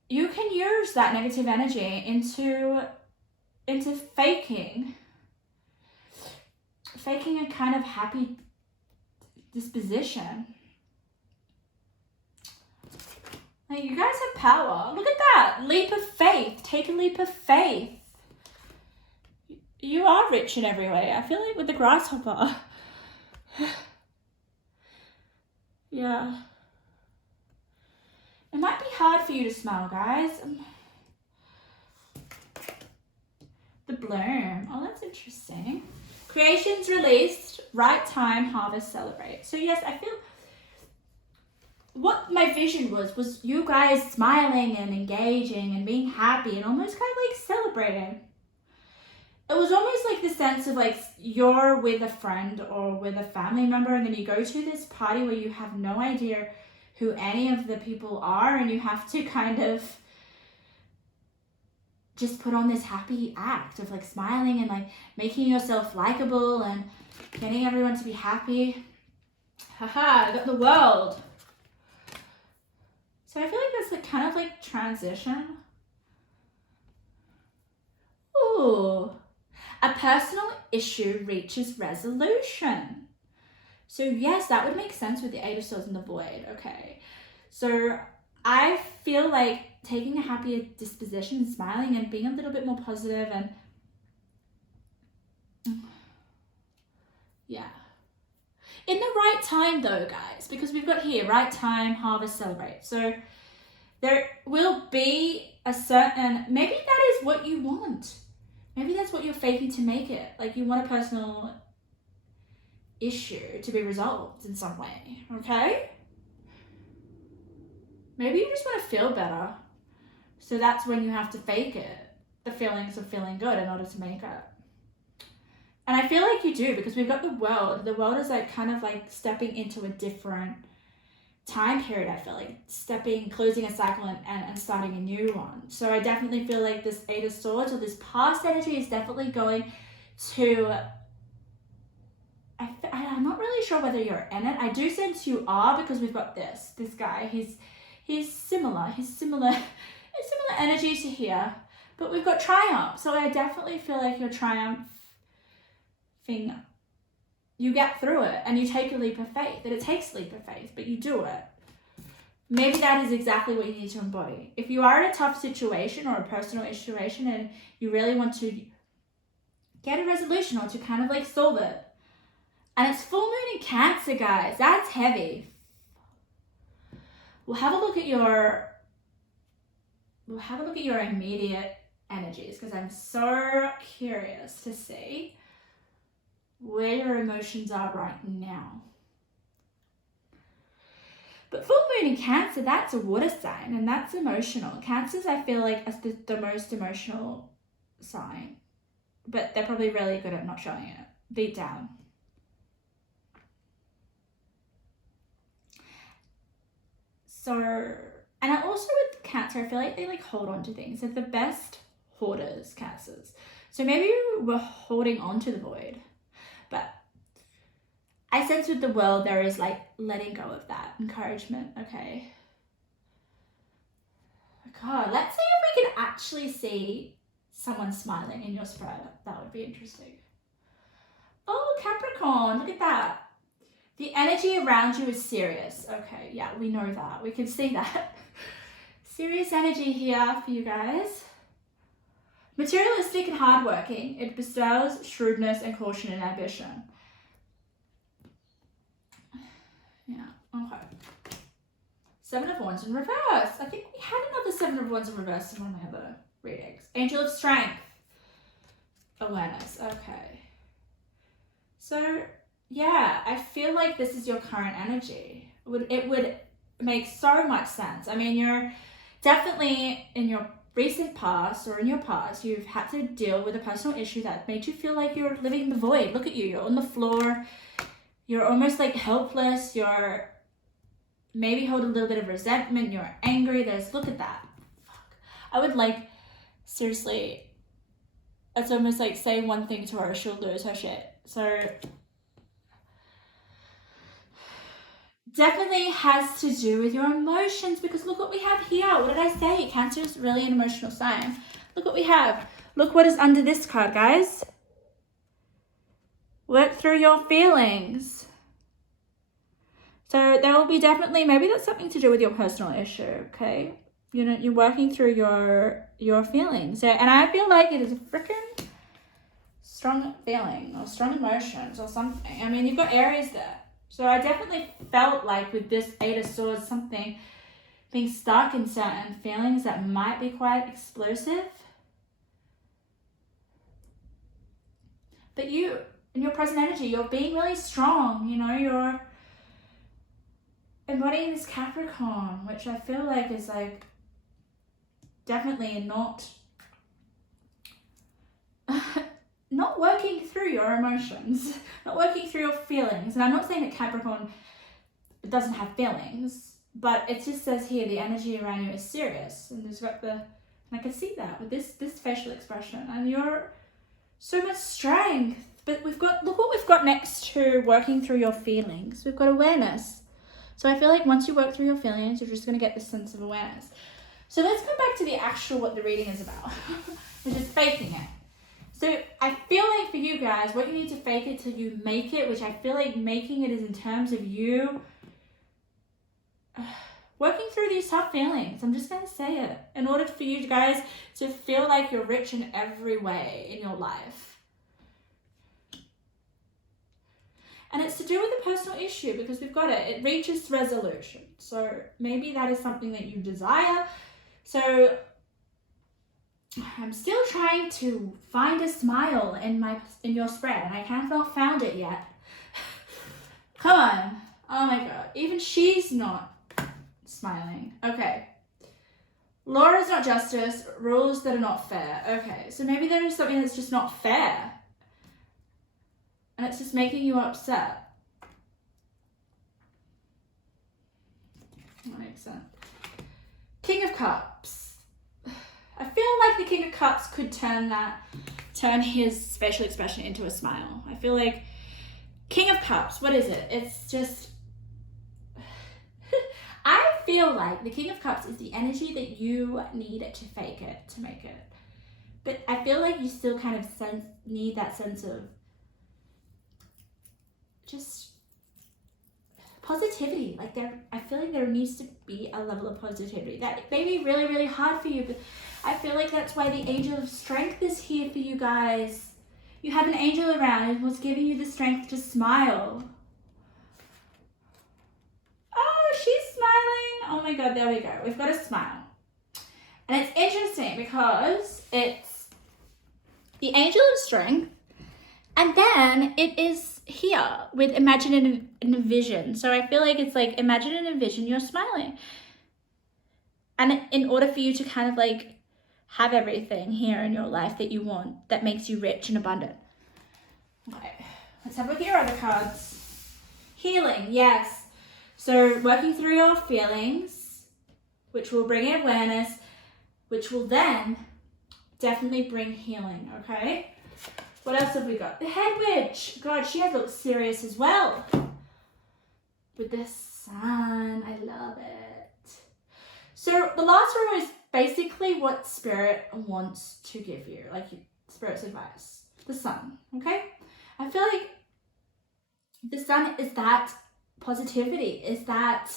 you can use that negative energy into faking a kind of happy disposition. Like, you guys have power. Look at that. Leap of faith. Take a leap of faith. You are rich in every way. I feel like with the grasshopper. Yeah. It might be hard for you to smile, guys. The bloom. Oh, that's interesting. Creations released. Right time. Harvest celebrate. So yes, I feel what my vision was you guys smiling and engaging and being happy and almost kind of like celebrating. It was almost like the sense of like you're with a friend or with a family member, and then you go to this party where you have no idea who any of the people are, and you have to kind of just put on this happy act of like smiling and like making yourself likable and getting everyone to be happy. Haha, I got the world. So I feel like that's like kind of like transition. Ooh. A personal issue reaches resolution. So yes, that would make sense with the Eight of Swords and the void. Okay. So I feel like taking a happier disposition, smiling and being a little bit more positive, and yeah. In the right time though, guys, because we've got here, right time, harvest, celebrate. So there will be a certain, maybe that is what you want. Maybe that's what you're faking to make it. Like, you want a personal issue to be resolved in some way, okay? Maybe you just want to feel better. So that's when you have to fake it. The feelings of feeling good in order to make it. And I feel like you do, because we've got the world. The world is like kind of like stepping into a different time period. I feel like closing a cycle and starting a new one. So I definitely feel like this Eight of Swords or this past energy is definitely going to, I'm not really sure whether you're in it. I do sense you are, because we've got this guy. He's similar energy to here, but we've got triumph. So I definitely feel like you're triumphing. You get through it and you take a leap of faith. That it takes a leap of faith, but you do it. Maybe that is exactly what you need to embody. If you are in a tough situation or a personal situation and you really want to get a resolution or to kind of like solve it. And it's full moon in Cancer, guys. That's heavy. We'll have a look at your immediate energies, because I'm so curious to see where your emotions are right now. But full moon in Cancer, that's a water sign, and that's emotional. Cancers, I feel like, is the most emotional sign, but they're probably really good at not showing it deep down. So, and I also with Cancer, I feel like they like hold on to things. They're the best hoarders, Cancers. So maybe we're holding on to the void, but I sense with the world there is like letting go of that encouragement. Okay. God, let's see if we can actually see someone smiling in your spread. That would be interesting. Oh, Capricorn, look at that. The energy around you is serious. Okay, yeah, we know that. We can see that. Serious energy here for you guys. Materialistic and hardworking. It bestows shrewdness and caution and ambition. Yeah, okay. Seven of Wands in reverse. I think we had another Seven of Wands in reverse in one of my other readings. Angel of Strength. Awareness. Okay. So, yeah, I feel like this is your current energy. It would make so much sense. I mean, you're definitely in your recent past or in your past, you've had to deal with a personal issue that made you feel like you're living in the void. Look at you. You're on the floor. You're almost like helpless. You're maybe hold a little bit of resentment. You're angry. Look at that. Fuck. I would like, seriously, it's almost like say one thing to her, she'll lose her shit. So definitely has to do with your emotions, because look what we have here. What did I say? Cancer is really an emotional sign. Look what we have. Look what is under this card, guys. Work through your feelings. So there will be definitely, maybe that's something to do with your personal issue, okay? You know, you're working through your feelings. And I feel like it is a freaking strong feeling or strong emotions or something. I mean, you've got Aries there. So I definitely felt like with this Eight of Swords, something being stuck in certain feelings that might be quite explosive. But you, in your present energy, you're being really strong, you know, you're embodying this Capricorn, which I feel like is like definitely not working through your emotions, not working through your feelings. And I'm not saying that Capricorn doesn't have feelings, but it just says here the energy around you is serious, and there's got and I can see that with this facial expression, and you're so much strength. But look what we've got next to working through your feelings. We've got awareness. So I feel like once you work through your feelings, you're just going to get this sense of awareness. So let's come back to the actual what the reading is about, which is faking it. So I feel like for you guys, what you need to fake it till you make it, which I feel like making it is in terms of you working through these tough feelings. I'm just going to say it. In order for you guys to feel like you're rich in every way in your life. And it's to do with a personal issue, because we've got it. It reaches resolution. So maybe that is something that you desire. So I'm still trying to find a smile in your spread, and I have not found it yet. Come on. Oh my god. Even she's not smiling. Okay. Law is not justice. Rules that are not fair. Okay. So maybe there is something that's just not fair. And it's just making you upset. That makes sense. King of Cups. I feel like the King of Cups could turn his facial expression into a smile. I feel like King of Cups, what is it? It's just, I feel like the King of Cups is the energy that you need to fake it, to make it. But I feel like you still kind of need that sense of just positivity. Like I feel like there needs to be a level of positivity. That may be really, really hard for you, but I feel like that's why the Angel of Strength is here for you guys. You have an angel around who's giving you the strength to smile. Oh, she's smiling. Oh my God, there we go. We've got a smile. And it's interesting because it's the angel of strength, and then it is here with imagine and envision. So I feel like it's like imagine and envision you're smiling. And in order for you to kind of like have everything here in your life that you want, that makes you rich and abundant. Okay, let's have a look at your other cards. Healing, yes. So working through your feelings, which will bring in awareness, which will then definitely bring healing, okay? What else have we got? The head witch. God, she has looked serious as well. With the sun, I love it. So the last row is basically what Spirit wants to give you, like Spirit's advice. The sun, okay? I feel like the sun is that positivity, is that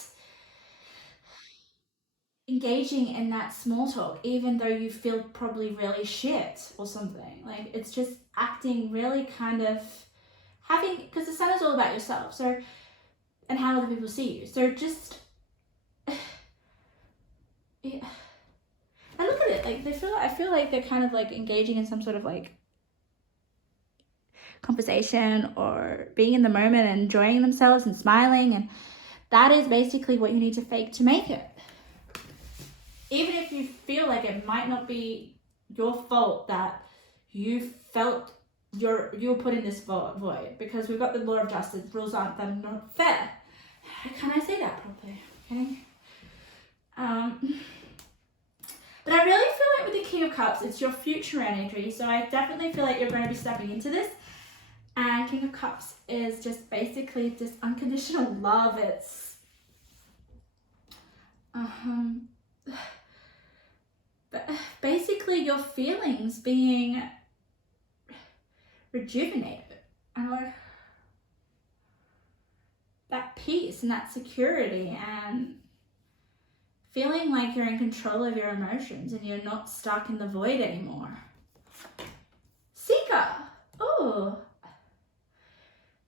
engaging in that small talk, even though you feel probably really shit or something. Like it's just acting really kind of having, because the sun is all about yourself. So, and how other people see you. So just, yeah. And look at it, like I feel like they're kind of like engaging in some sort of like conversation or being in the moment and enjoying themselves and smiling, and that is basically what you need to fake to make it. Even if you feel like it might not be your fault that you felt you were put in this void, because we've got the law of justice, rules aren't that not fair. Can I say that properly? Okay. But I really feel like with the King of Cups, it's your future energy. So I definitely feel like you're going to be stepping into this. And King of Cups is just basically just unconditional love. It's basically your feelings being rejuvenated, and that peace and that security, and feeling like you're in control of your emotions and you're not stuck in the void anymore. Seeker. Oh,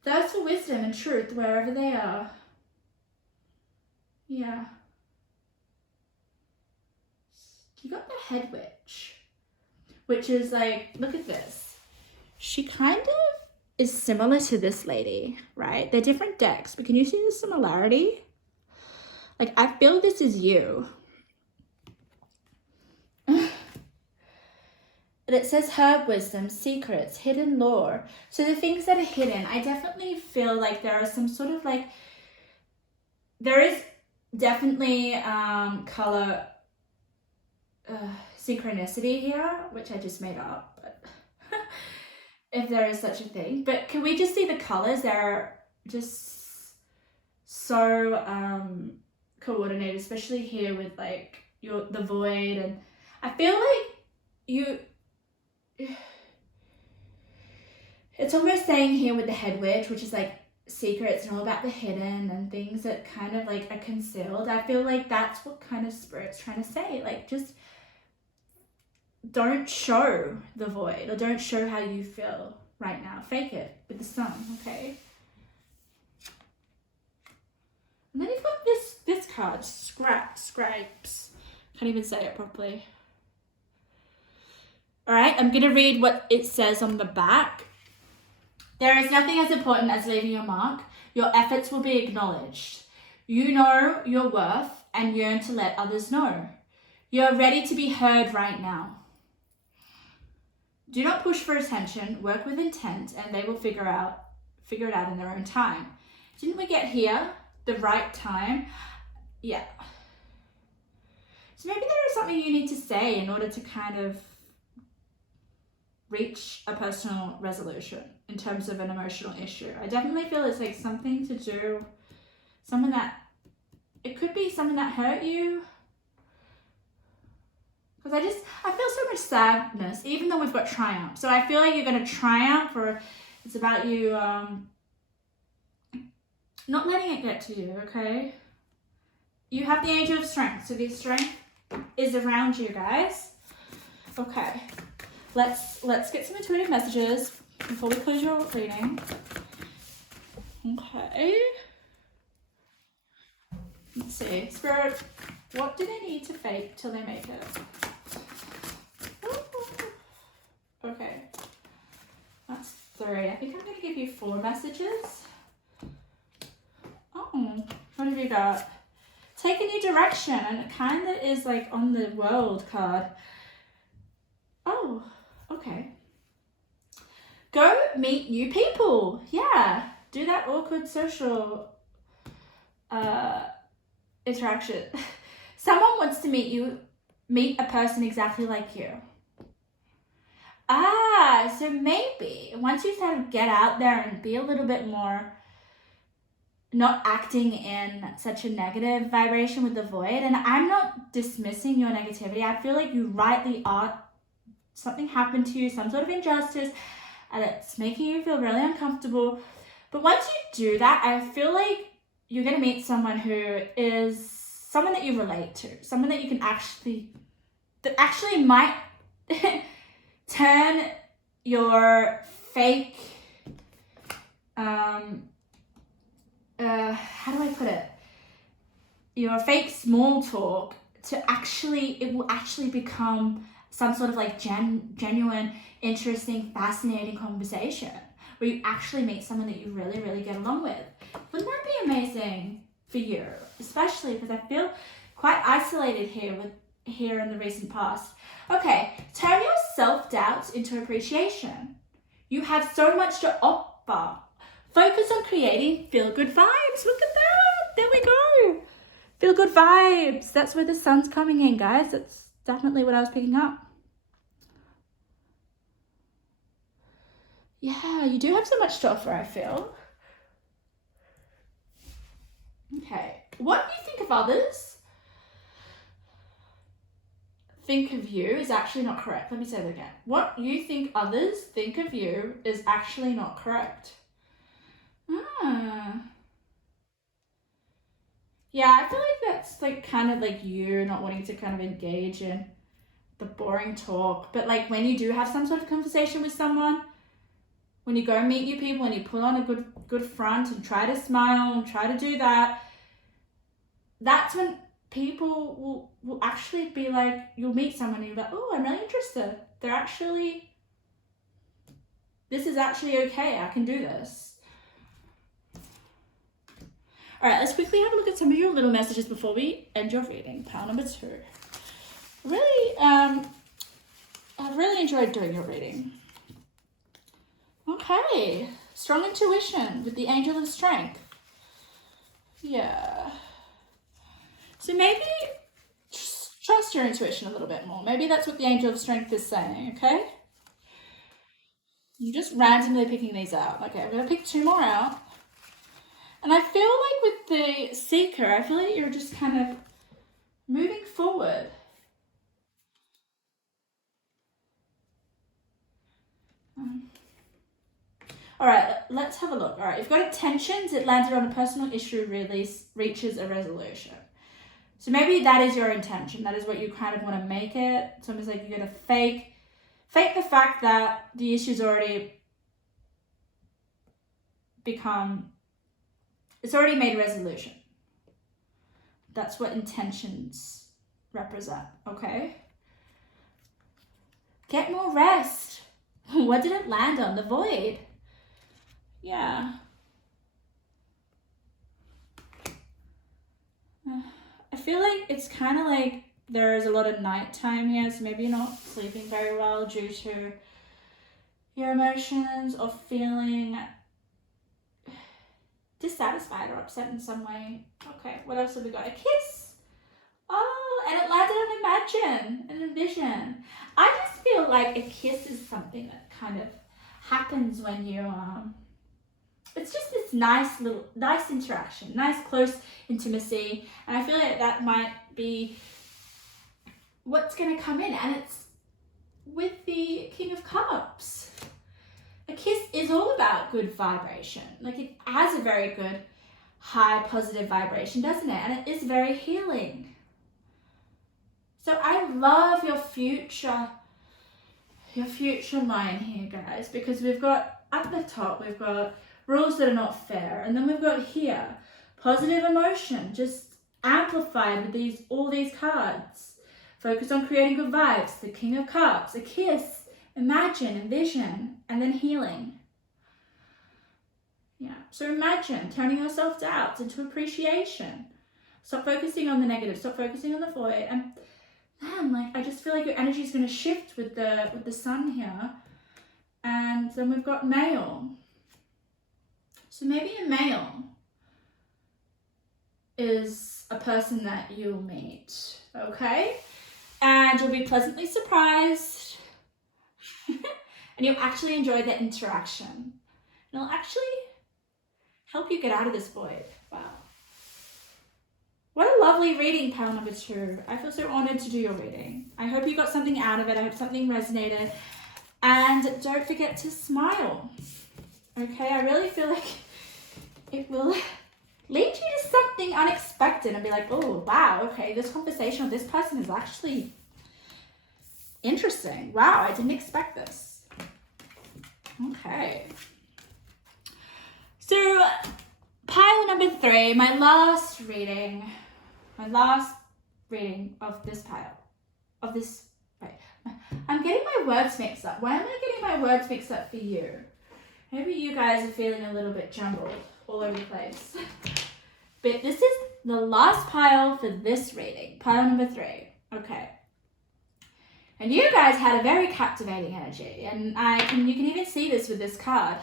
thirst for wisdom and truth wherever they are. Yeah. You got the head witch, which is like, look at this. She kind of is similar to this lady, right? They're different decks, but can you see the similarity? Like, I feel this is you. And it says herb wisdom, secrets, hidden lore. So the things that are hidden, I definitely feel like there are some sort of like, there is definitely color synchronicity here, which I just made up, but if there is such a thing. But can we just see the colors? They're just so coordinated, especially here with like the void, and I feel like it's almost saying here with the head witch, which is like secrets and all about the hidden and things that kind of like are concealed. I feel like that's what kind of Spirit's trying to say, like just don't show the void, or don't show how you feel right now. Fake it with the sun, okay? And then you've got this card, scrapes. Can't even say it properly. All right, I'm gonna read what it says on the back. There is nothing as important as leaving your mark. Your efforts will be acknowledged. You know your worth and yearn to let others know. You're ready to be heard right now. Do not push for attention, work with intent, and they will figure it out in their own time. Didn't we get here? The right time? Yeah. So maybe there is something you need to say in order to kind of reach a personal resolution in terms of an emotional issue. I definitely feel it's like something to do, it could be something that hurt you. Because I feel so much sadness, even though we've got triumph. So I feel like you're going to triumph, or it's about you not letting it get to you, okay? You have the angel of strength, so the strength is around you, guys. Okay, let's get some intuitive messages before we close your reading. Okay. Let's see. Spirit, what do they need to fake till they make it? Okay. That's 3. I think I'm going to give you 4 messages. Oh, what have you got? Take a new direction, and it kind of is like on the world card. Oh, okay. Go meet new people. Yeah, do that awkward social interaction. Someone wants to meet a person exactly like you. So maybe once you sort of get out there and be a little bit more not acting in such a negative vibration with the void, and I'm not dismissing your negativity. I feel like you rightly are. Something happened to you, some sort of injustice, and it's making you feel really uncomfortable. But once you do that, I feel like you're going to meet someone who is someone that you relate to, someone that you can actually might turn your fake, how do I put it? Your fake small talk it will actually become some sort of like genuine, interesting, fascinating conversation where you actually meet someone that you really, really get along with. Wouldn't that be amazing for you? Especially because I feel quite isolated here in the recent past. Okay, turn your self-doubts into appreciation. You have so much to offer. Focus on creating feel-good vibes. Look at that. There we go. Feel-good vibes. That's where the sun's coming in, guys. That's definitely what I was picking up. Yeah, you do have so much to offer, I feel. Okay. What you think of others think of you is actually not correct. Let me say that again. What you think others think of you is actually not correct. Yeah, I feel like that's like kind of like you not wanting to kind of engage in the boring talk. But like when you do have some sort of conversation with someone, when you go meet new people and you put on a good front and try to smile and try to do that, that's when people will actually be like, you'll meet someone and you're like, oh, I'm really interested. This is actually okay. I can do this. All right, let's quickly have a look at some of your little messages before we end your reading. Pile number 2. Really, I've really enjoyed doing your reading. Okay, strong intuition with the Angel of Strength. Yeah. So maybe trust your intuition a little bit more. Maybe that's what the Angel of Strength is saying, okay? I'm just randomly picking these out. Okay, I'm going to pick 2 more out. And I feel like with the Seeker, I feel like you're just kind of moving forward. All right, let's have a look. All right, you've got intentions. It landed on a personal issue reaches a resolution. So maybe that is your intention. That is what you kind of want to make it. It's almost like you're going to fake the fact that the issue's already it's already made a resolution. That's what intentions represent, okay? Get more rest. What did it land on? The void. Yeah. I feel like it's kind of like there is a lot of nighttime here, so maybe you're not sleeping very well due to your emotions or feeling dissatisfied or upset in some way. Okay, what else have we got? A kiss. Oh, and it landed on imagine and envision. I just feel like a kiss is something that kind of happens when you it's just this nice interaction, nice close intimacy, and I feel like that might be what's going to come in, and it's with the King of Cups. A kiss is all about good vibration. Like it has a very good high positive vibration, doesn't it? And it is very healing. So I love your future your future line here, guys, because we've got at the top, we've got rules that are not fair, and then we've got here positive emotion, just amplified with all these cards. Focus on creating good vibes, the King of Cups, a kiss, imagine, envision, and then healing. Yeah, so imagine turning your self-doubts into appreciation. Stop focusing on the negative, stop focusing on the void, and man, like, I just feel like your energy is going to shift with the sun here. And then we've got male. So maybe a male is a person that you'll meet, okay? And you'll be pleasantly surprised. And you'll actually enjoy the interaction. And it'll actually help you get out of this void. Wow. What a lovely reading, pile number 2. I feel so honored to do your reading. I hope you got something out of it. I hope something resonated. And don't forget to smile. Okay, I really feel like it will lead you to something unexpected and be like, oh, wow, okay, this conversation with this person is actually interesting. Wow, I didn't expect this. Okay. So, pile number 3, my last reading of this pile, I'm getting my words mixed up. Why am I getting my words mixed up for you? Maybe you guys are feeling a little bit jumbled all over the place. But this is the last pile for this reading, pile number 3. Okay. And you guys had a very captivating energy, and you can even see this with this card.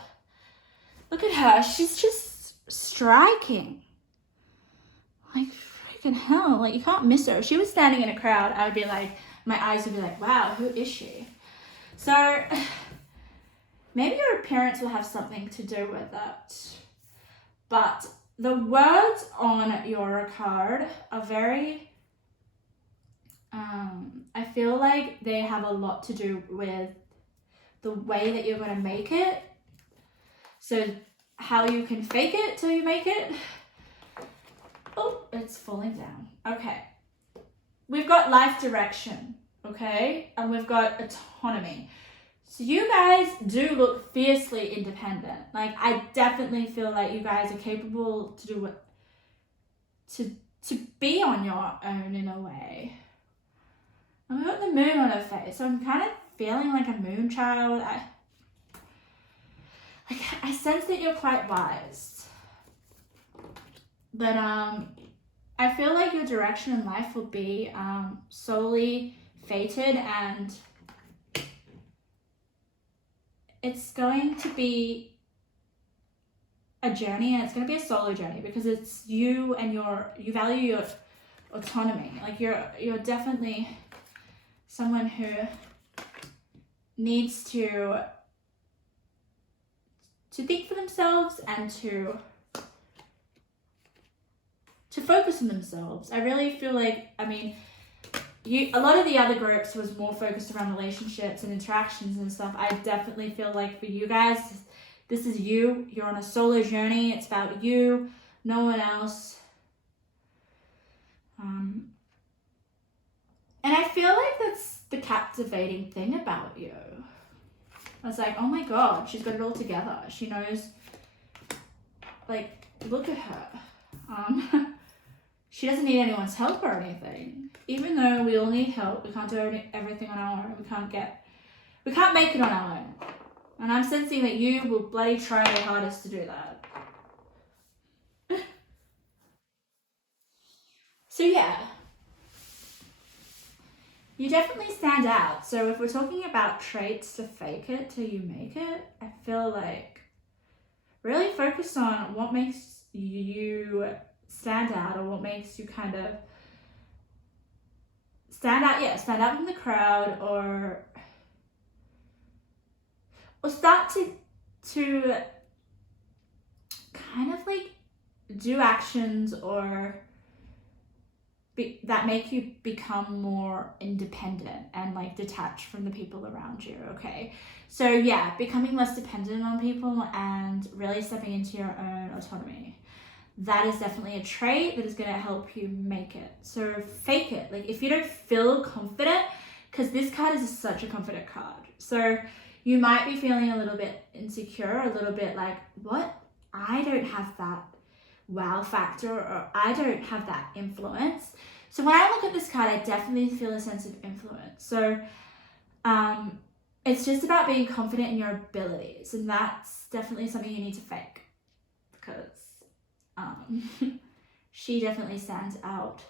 Look at her, she's just striking. Like, freaking hell, like, you can't miss her. If she was standing in a crowd, I would be like, my eyes would be like, wow, who is she? So, maybe your appearance will have something to do with that. But the words on your card are very, I feel like they have a lot to do with the way that you're going to make it. So how you can fake it till you make it. Oh, it's falling down. Okay. We've got life direction, okay? And we've got autonomy. So you guys do look fiercely independent. Like, I definitely feel like you guys are capable to do what, to be on your own in a way. And we've got the moon on her face, so I'm kind of feeling like a moon child. I sense that you're quite wise. But I feel like your direction in life will be solely fated, and it's going to be a journey, and it's going to be a solo journey, because it's you and you value your autonomy. Like, you're definitely someone who needs to think for themselves and to focus on themselves. I really feel like, I mean, a lot of the other groups was more focused around relationships and interactions and stuff. I definitely feel like for you guys, this is you. You're on a solo journey. It's about you, no one else. And I feel like that's the captivating thing about you. I was like, oh my God, she's got it all together. She knows, like, look at her. She doesn't need anyone's help or anything. Even though we all need help, we can't do everything on our own. We can't make it on our own. And I'm sensing that you will bloody try your hardest to do that. So yeah, you definitely stand out. So if we're talking about traits to fake it till you make it, I feel like really focus on what makes you stand out, or what makes you kind of stand out from the crowd, or start to kind of like do actions or that make you become more independent and like detached from the people around you. Okay, so yeah, becoming less dependent on people and really stepping into your own autonomy. That is definitely a trait that is going to help you make it. So fake it. Like, if you don't feel confident, because this card is such a confident card. So you might be feeling a little bit insecure, a little bit like, what? I don't have that wow factor, or I don't have that influence. So when I look at this card, I definitely feel a sense of influence. So it's just about being confident in your abilities, and that's definitely something you need to fake, because she definitely stands out.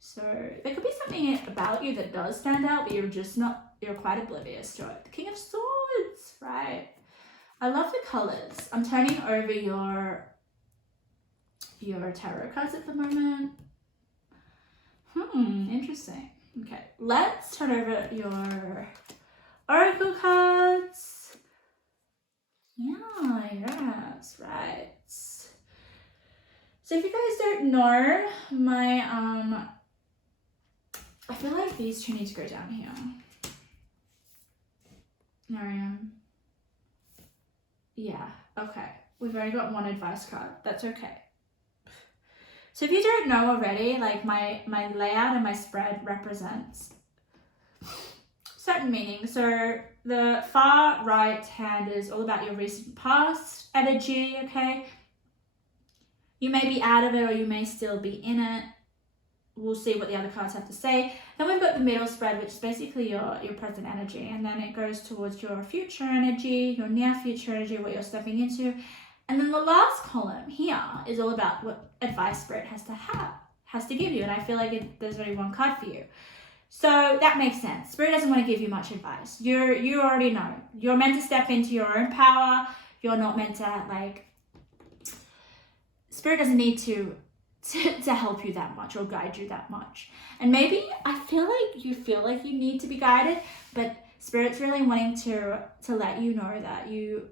So there could be something about you that does stand out, but you're quite oblivious to it. The King of Swords, right? I love the colors. I'm turning over your tarot cards at the moment. Interesting. Okay, let's turn over your oracle cards. Yes, right. So if you guys don't know, my I feel like these two need to go down here. Yeah, okay. We've only got one advice card. That's okay. So if you don't know already, like my layout and my spread represents certain meanings. So the far right hand is all about your recent past energy, okay? You may be out of it or you may still be in it. We'll see what the other cards have to say. Then we've got the middle spread, which is basically your present energy. And then it goes towards your future energy, your near future energy, what you're stepping into. And then the last column here is all about what advice Spirit has to give you. And I feel like there's only one card for you. So that makes sense. Spirit doesn't want to give you much advice. You already know. You're meant to step into your own power. You're not meant to, like, Spirit doesn't need to help you that much or guide you that much. And maybe I feel like you need to be guided, but Spirit's really wanting to let you know that you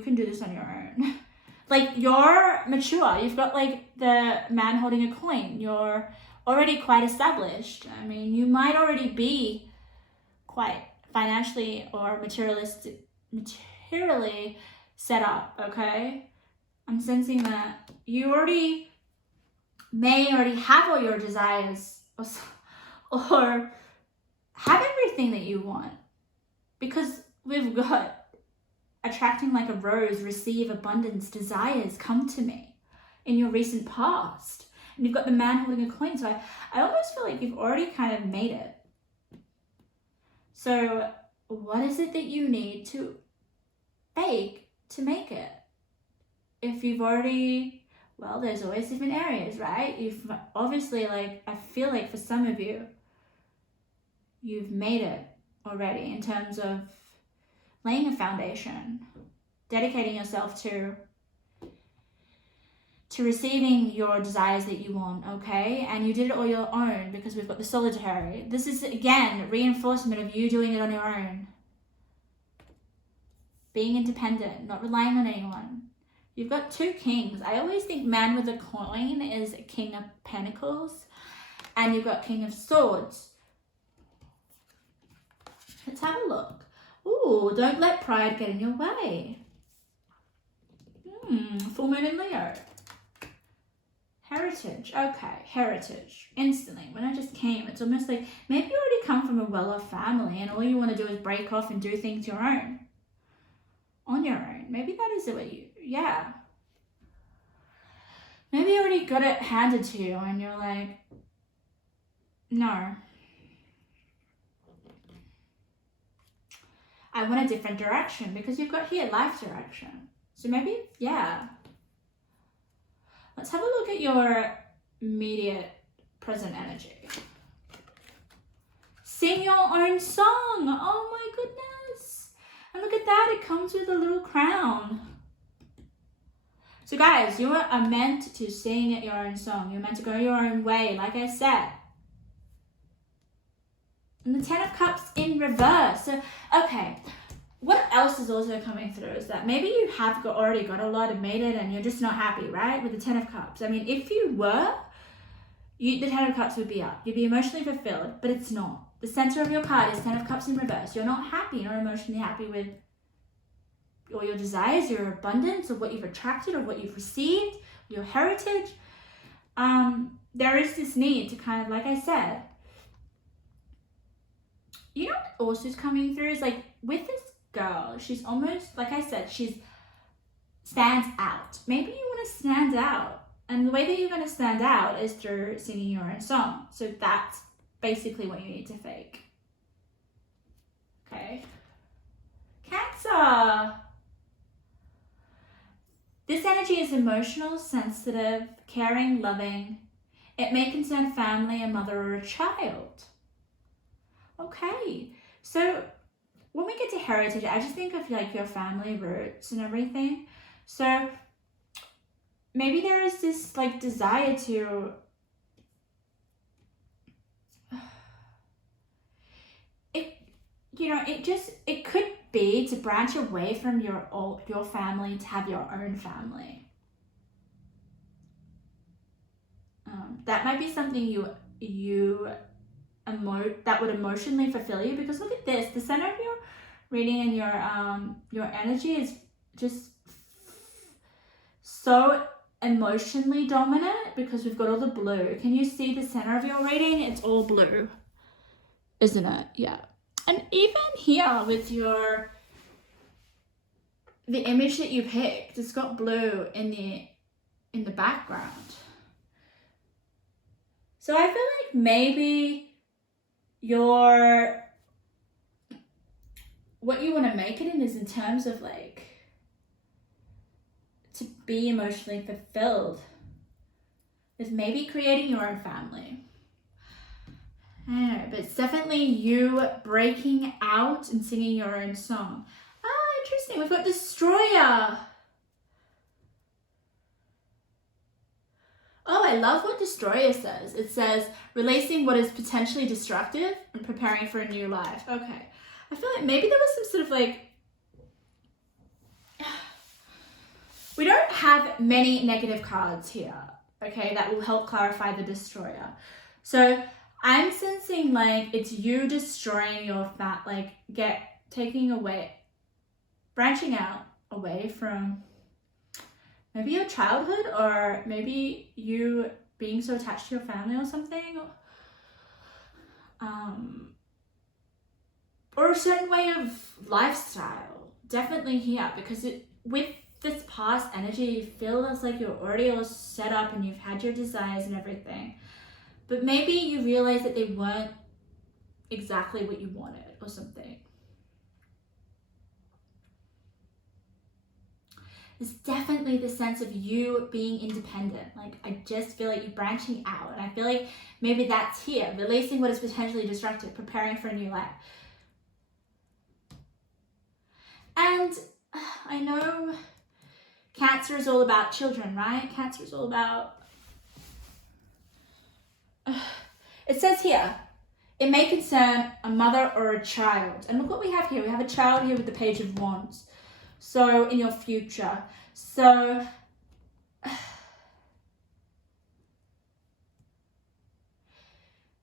can do this on your own. Like, you're mature. You've got, like, the man holding a coin. You're already quite established. I mean, you might already be quite financially or materially set up, okay? I'm sensing that you may already have all your desires or have everything that you want, because we've got attracting like a rose, receive abundance, desires, come to me in your recent past. And you've got the man holding a coin. So I almost feel like you've already kind of made it. So what is it that you need to fake to make it? If you've already, well, there's always different areas, right? You've obviously, like, I feel like for some of you, you've made it already in terms of laying a foundation, dedicating yourself to receiving your desires that you want, okay? And you did it all your own, because we've got the solitary. This is, again, reinforcement of you doing it on your own. Being independent, not relying on anyone. You've got two kings. I always think man with a coin is a King of Pentacles, and you've got King of Swords. Let's have a look. Ooh, don't let pride get in your way. Full moon in Leo. Heritage. Okay, heritage. Instantly, when I just came, it's almost like maybe you already come from a well-off family and all you want to do is break off and do things your own. On your own. Maybe that is what yeah. Maybe you already got it handed to you and you're like, no. I want a different direction, because you've got here life direction. So maybe, yeah. Let's have a look at your immediate present energy. Sing your own song. Oh my goodness. And look at that, it comes with a little crown. So guys, you are meant to sing your own song. You're meant to go your own way, like I said. And the Ten of Cups in reverse. So, okay, what else is also coming through is that maybe you have already got a lot and made it and you're just not happy, right? With the Ten of Cups. I mean, if you were, the Ten of Cups would be up. You'd be emotionally fulfilled, but it's not. The center of your card is Ten of Cups in reverse. You're not happy. You're not emotionally happy with all your desires, your abundance, or what you've attracted, or what you've received, your heritage. There is this need to kind of, like I said, you know what also is coming through is like with this girl, she's almost, like I said, she's stands out. Maybe you want to stand out. And the way that you're going to stand out is through singing your own song. So that's basically what you need to fake. Okay. Cancer. This energy is emotional, sensitive, caring, loving. It may concern family, a mother, or a child. Okay. So when we get to heritage, I just think of like your family roots and everything. So maybe there is this like desire to it could be to branch away from your family to have your own family. That might be something that would emotionally fulfill you, because look at this, the center of your reading and your energy is just so emotionally dominant because we've got all the blue. Can you see the center of your reading? It's all blue, isn't it? Yeah. And even here with the image that you picked, it's got blue in the background. So I feel like maybe what you want to make it in is in terms of like to be emotionally fulfilled is maybe creating your own family. I don't know, but it's definitely you breaking out and singing your own song. Ah, interesting. We've got Destroyer. Oh, I love what Destroyer says. It says, releasing what is potentially destructive and preparing for a new life. Okay. I feel like maybe there was some sort of like, we don't have many negative cards here, okay, that will help clarify the Destroyer. So I'm sensing like it's you destroying your taking away, branching out away from maybe your childhood, or maybe you being so attached to your family or something. Or a certain way of lifestyle. Definitely here, because with this past energy, you feel it's like you're already all set up and you've had your desires and everything. But maybe you realize that they weren't exactly what you wanted or something. There's definitely the sense of you being independent. Like, I just feel like you're branching out. And I feel like maybe that's here. Releasing what is potentially destructive, preparing for a new life. And I know Cancer is all about children, right? Cancer is all about... It says here, it may concern a mother or a child. And look what we have here. We have a child here with the Page of Wands. So in your future. So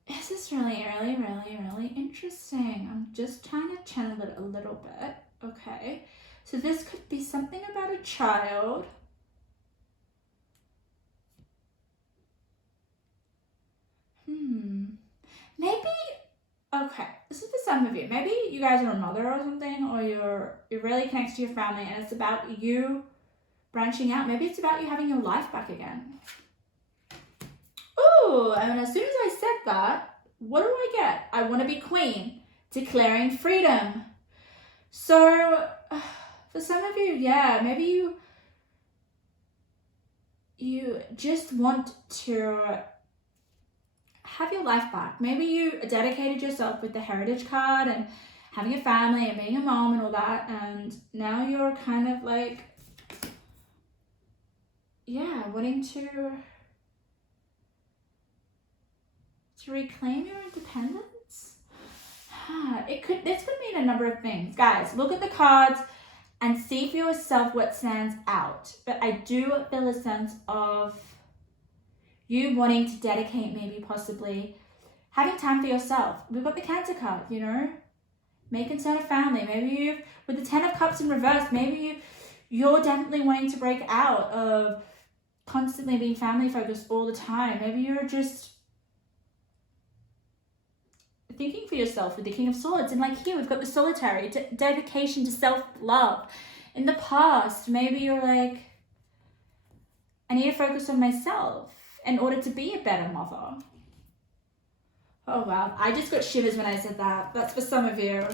this is really, really, really, really interesting. I'm just trying to channel it a little bit. Okay. So this could be something about a child. Maybe, okay, this is for some of you. Maybe you guys are a mother or something, or you're really connected to your family and it's about you branching out. Maybe it's about you having your life back again. Ooh, and as soon as I said that, what do I get? I want to be queen, declaring freedom. So for some of you, yeah, maybe you just want to have your life back. Maybe you dedicated yourself with the heritage card and having a family and being a mom and all that, and now you're kind of like, yeah, wanting to reclaim your independence. This could mean a number of things. Guys, look at the cards and see for yourself what stands out. But I do feel a sense of you wanting to dedicate, maybe possibly having time for yourself. We've got the Cancer card, you know, may concern a family. Maybe with the 10 of Cups in reverse, maybe you're definitely wanting to break out of constantly being family focused all the time. Maybe you're just thinking for yourself with the King of Swords. And like here, we've got the solitary, dedication to self-love. In the past, maybe you're like, I need to focus on myself in order to be a better mother. Oh wow, I just got shivers when I said that. That's for some of you.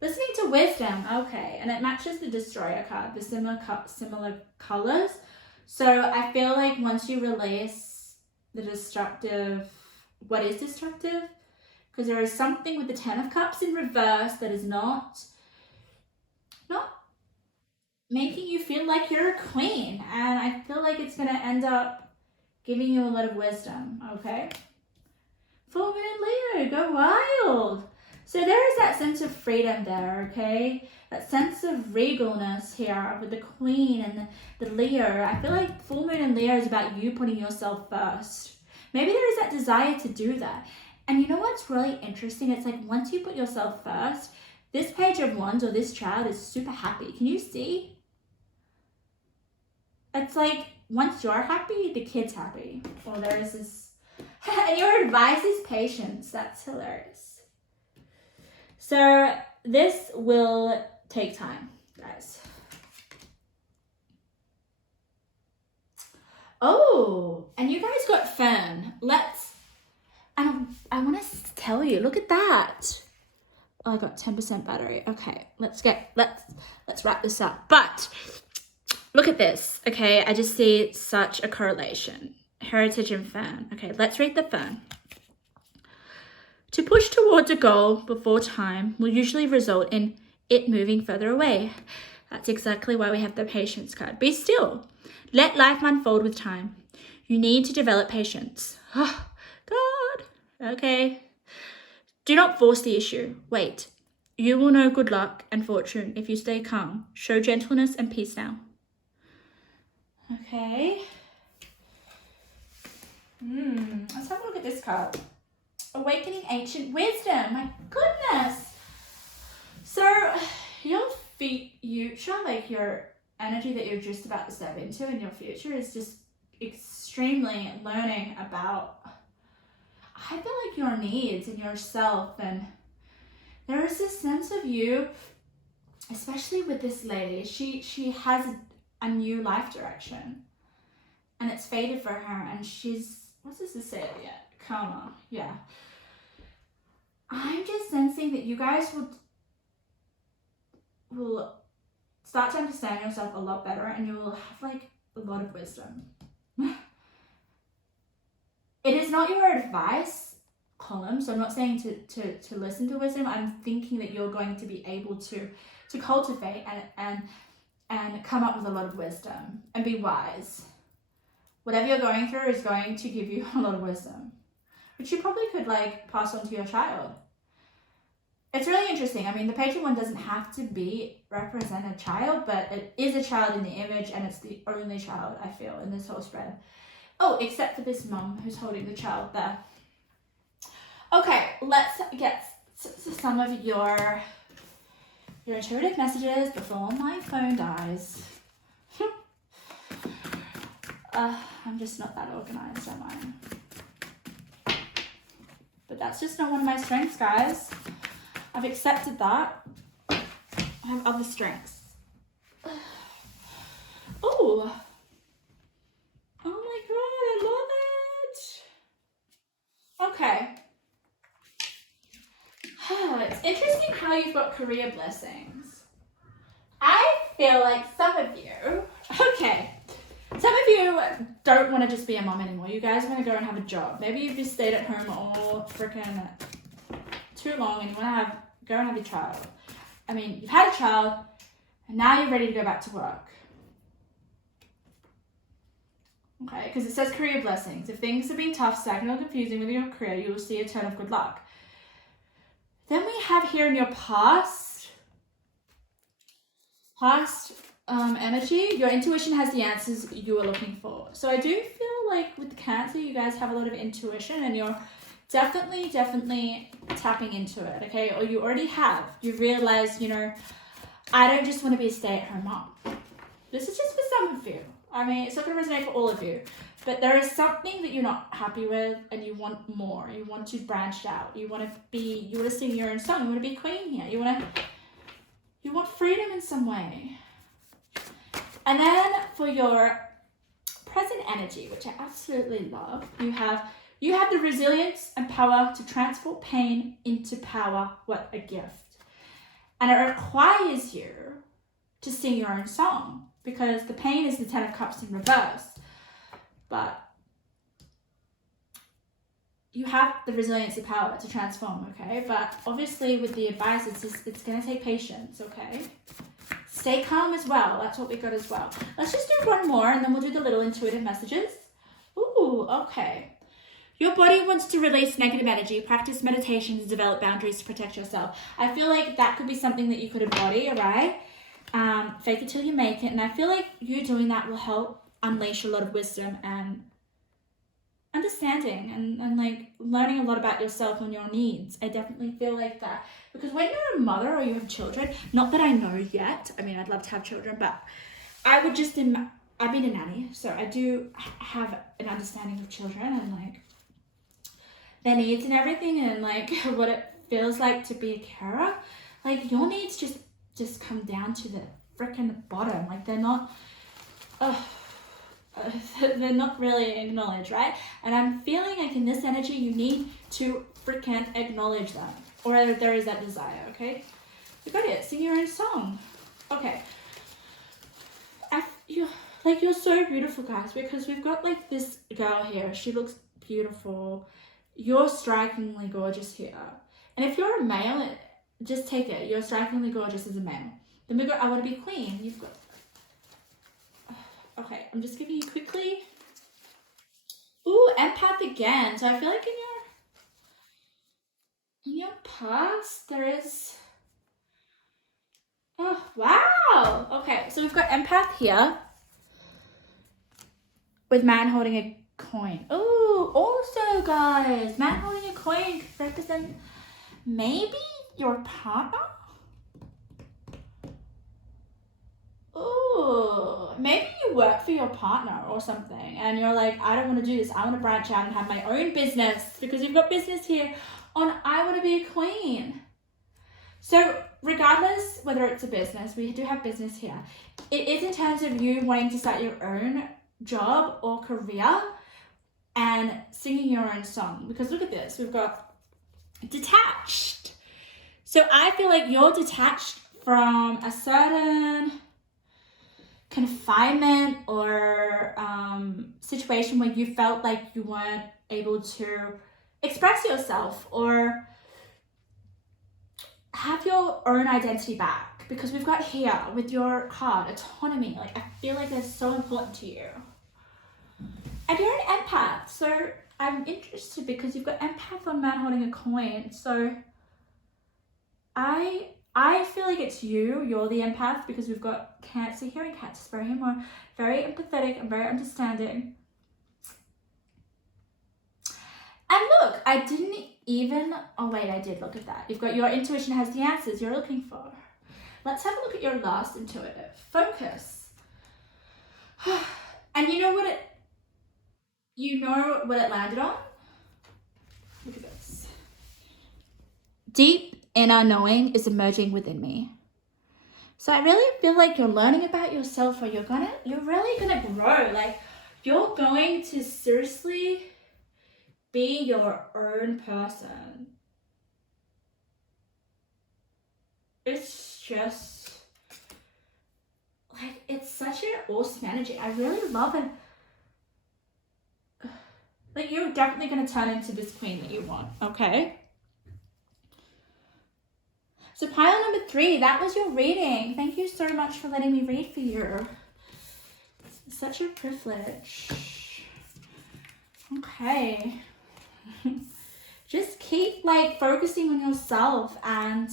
Listening to wisdom, okay, and it matches the Destroyer card, the similar colors. So I feel like once you release the destructive, what is destructive? Because there is something with the Ten of Cups in reverse that is not making you feel like you're a queen. And I feel like it's going to end up giving you a lot of wisdom, okay? Full Moon Leo, go wild. So there is that sense of freedom there, okay? That sense of regalness here with the Queen and the Leo. I feel like Full Moon in Leo is about you putting yourself first. Maybe there is that desire to do that. And you know what's really interesting? It's like once you put yourself first, this Page of Wands or this child is super happy. Can you see? It's like once you're happy, the kid's happy. Or there is this... And your advice is patience. That's hilarious. So this will take time, guys. Oh, and you guys got Fern. And I want to tell you, look at that. Oh, I got 10% battery. Okay, let's wrap this up. But look at this. Okay, I just see such a correlation. Heritage and Fern. Okay, let's read the Fern. To push towards a goal before time will usually result in it moving further away. That's exactly why we have the patience card. Be still. Let life unfold with time. You need to develop patience. Oh, God. Okay. Do not force the issue. Wait. You will know good luck and fortune if you stay calm. Show gentleness and peace now. Okay. Let's have a look at this card. Awakening Ancient Wisdom. My goodness. So your future, like your energy that you're just about to step into in your future is just extremely learning about, I feel like your needs and yourself. And there is this sense of you, especially with this lady, she has a new life direction and it's faded for her, and she's, what's this to say it yet? Karma, yeah. I'm just sensing that you guys will start to understand yourself a lot better, and you will have like a lot of wisdom. It is not your advice column, so I'm not saying to listen to wisdom. I'm thinking that you're going to be able to cultivate and come up with a lot of wisdom and be wise. Whatever you're going through is going to give you a lot of wisdom, which you probably could like pass on to your child. It's really interesting. I mean, the Page of Wands doesn't have to represent a child, but it is a child in the image, and it's the only child I feel in this whole spread. Oh, except for this mum who's holding the child there. Okay, let's get to some of your intuitive messages before my phone dies. I'm just not that organized, am I? But that's just not one of my strengths, guys. I've accepted that. I have other strengths. Oh. Oh my God, I love it. Okay. It's interesting how you've got career blessings. I feel like some of you, some of you don't want to just be a mom anymore. You guys want to go and have a job. Maybe you've just stayed at home all freaking too long and you want to go and have your child. I mean, you've had a child and now you're ready to go back to work. Okay, because it says career blessings. If things have been tough, stagnant, or confusing with your career, you will see a turn of good luck. Then we have here in your past energy, your intuition has the answers you are looking for. So I do feel like with the Cancer, you guys have a lot of intuition and you're definitely tapping into it, okay? Or you already have. You've realized, you know, I don't just want to be a stay-at-home mom. This is just for some of you. I mean, it's not going to resonate for all of you. but there is something that you're not happy with and you want more. You want to branch out. You want to sing your own song. You want to be queen here. You want freedom in some way. And then for your present energy, which I absolutely love, you have the resilience and power to transform pain into power. What a gift. And it requires you to sing your own song, because the pain is the 10 of Cups in reverse. But you have the resilience and power to transform, okay? But obviously with the advice, it's going to take patience, okay? Stay calm as well. That's what we got as well. Let's just do one more and then we'll do the little intuitive messages. Ooh, okay. Your body wants to release negative energy. Practice meditation to develop boundaries to protect yourself. I feel like that could be something that you could embody, all right? Fake it till you make it. And I feel like you doing that will help unleash a lot of wisdom and understanding and like learning a lot about yourself and your needs. I definitely feel like that, because when you're a mother or you have children, not that I know yet, I mean, I'd love to have children, but I've been a nanny, so I do have an understanding of children and like their needs and everything, and like what it feels like to be a carer. Like your needs just come down to the freaking bottom. Like they're not they're not really acknowledged, right? And I'm feeling like in this energy you need to freaking acknowledge them, or there is that desire, okay? You got it. Sing your own song. Okay. You're so beautiful, guys, because we've got like this girl here. She looks beautiful. You're strikingly gorgeous here. And if you're a male, just take it. You're strikingly gorgeous as a male. Then we got I want to be queen. You've got... Okay, I'm just giving you quickly. Ooh, empath again. So I feel like in your past there is... Oh, wow. Okay, so we've got empath here with man holding a coin. Ooh, also guys, man holding a coin could represent maybe your partner. Ooh, maybe you work for your partner or something and you're like, I don't want to do this. I want to branch out and have my own business, because you've got business here on I want to be a queen. So regardless whether it's a business, we do have business here. It is in terms of you wanting to start your own job or career and singing your own song. Because look at this, we've got detached. So I feel like you're detached from a certain confinement or situation where you felt like you weren't able to express yourself or have your own identity back. Because we've got here with your card, autonomy, like I feel like that's so important to you. And you're an empath, so I'm interested because you've got empath on man holding a coin. So I feel like it's you're the empath, because we've got Cancer here, and Cancer's very empathetic and very understanding. And look, I didn't even, oh wait, I did look at that. You've got your intuition has the answers you're looking for. Let's have a look at your last intuitive. Focus. And you know what it landed on? Look at this. Deep inner knowing is emerging within me. So I really feel like you're learning about yourself, or you're really gonna grow. Like you're going to seriously be your own person. It's just like, it's such an awesome energy. I really love it. Like you're definitely going to turn into this queen that you want, okay? So pile number 3, that was your reading. Thank you so much for letting me read for you. It's such a privilege. Okay. Just keep like focusing on yourself and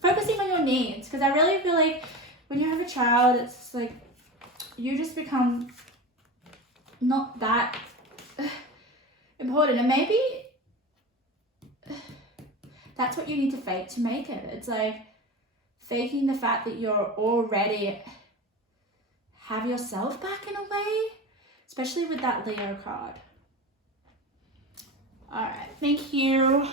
focusing on your needs, because I really feel like when you have a child, it's like you just become not that important, and maybe that's what you need to fake to make it. It's like faking the fact that you're already have yourself back in a way, especially with that Leo card. All right, thank you.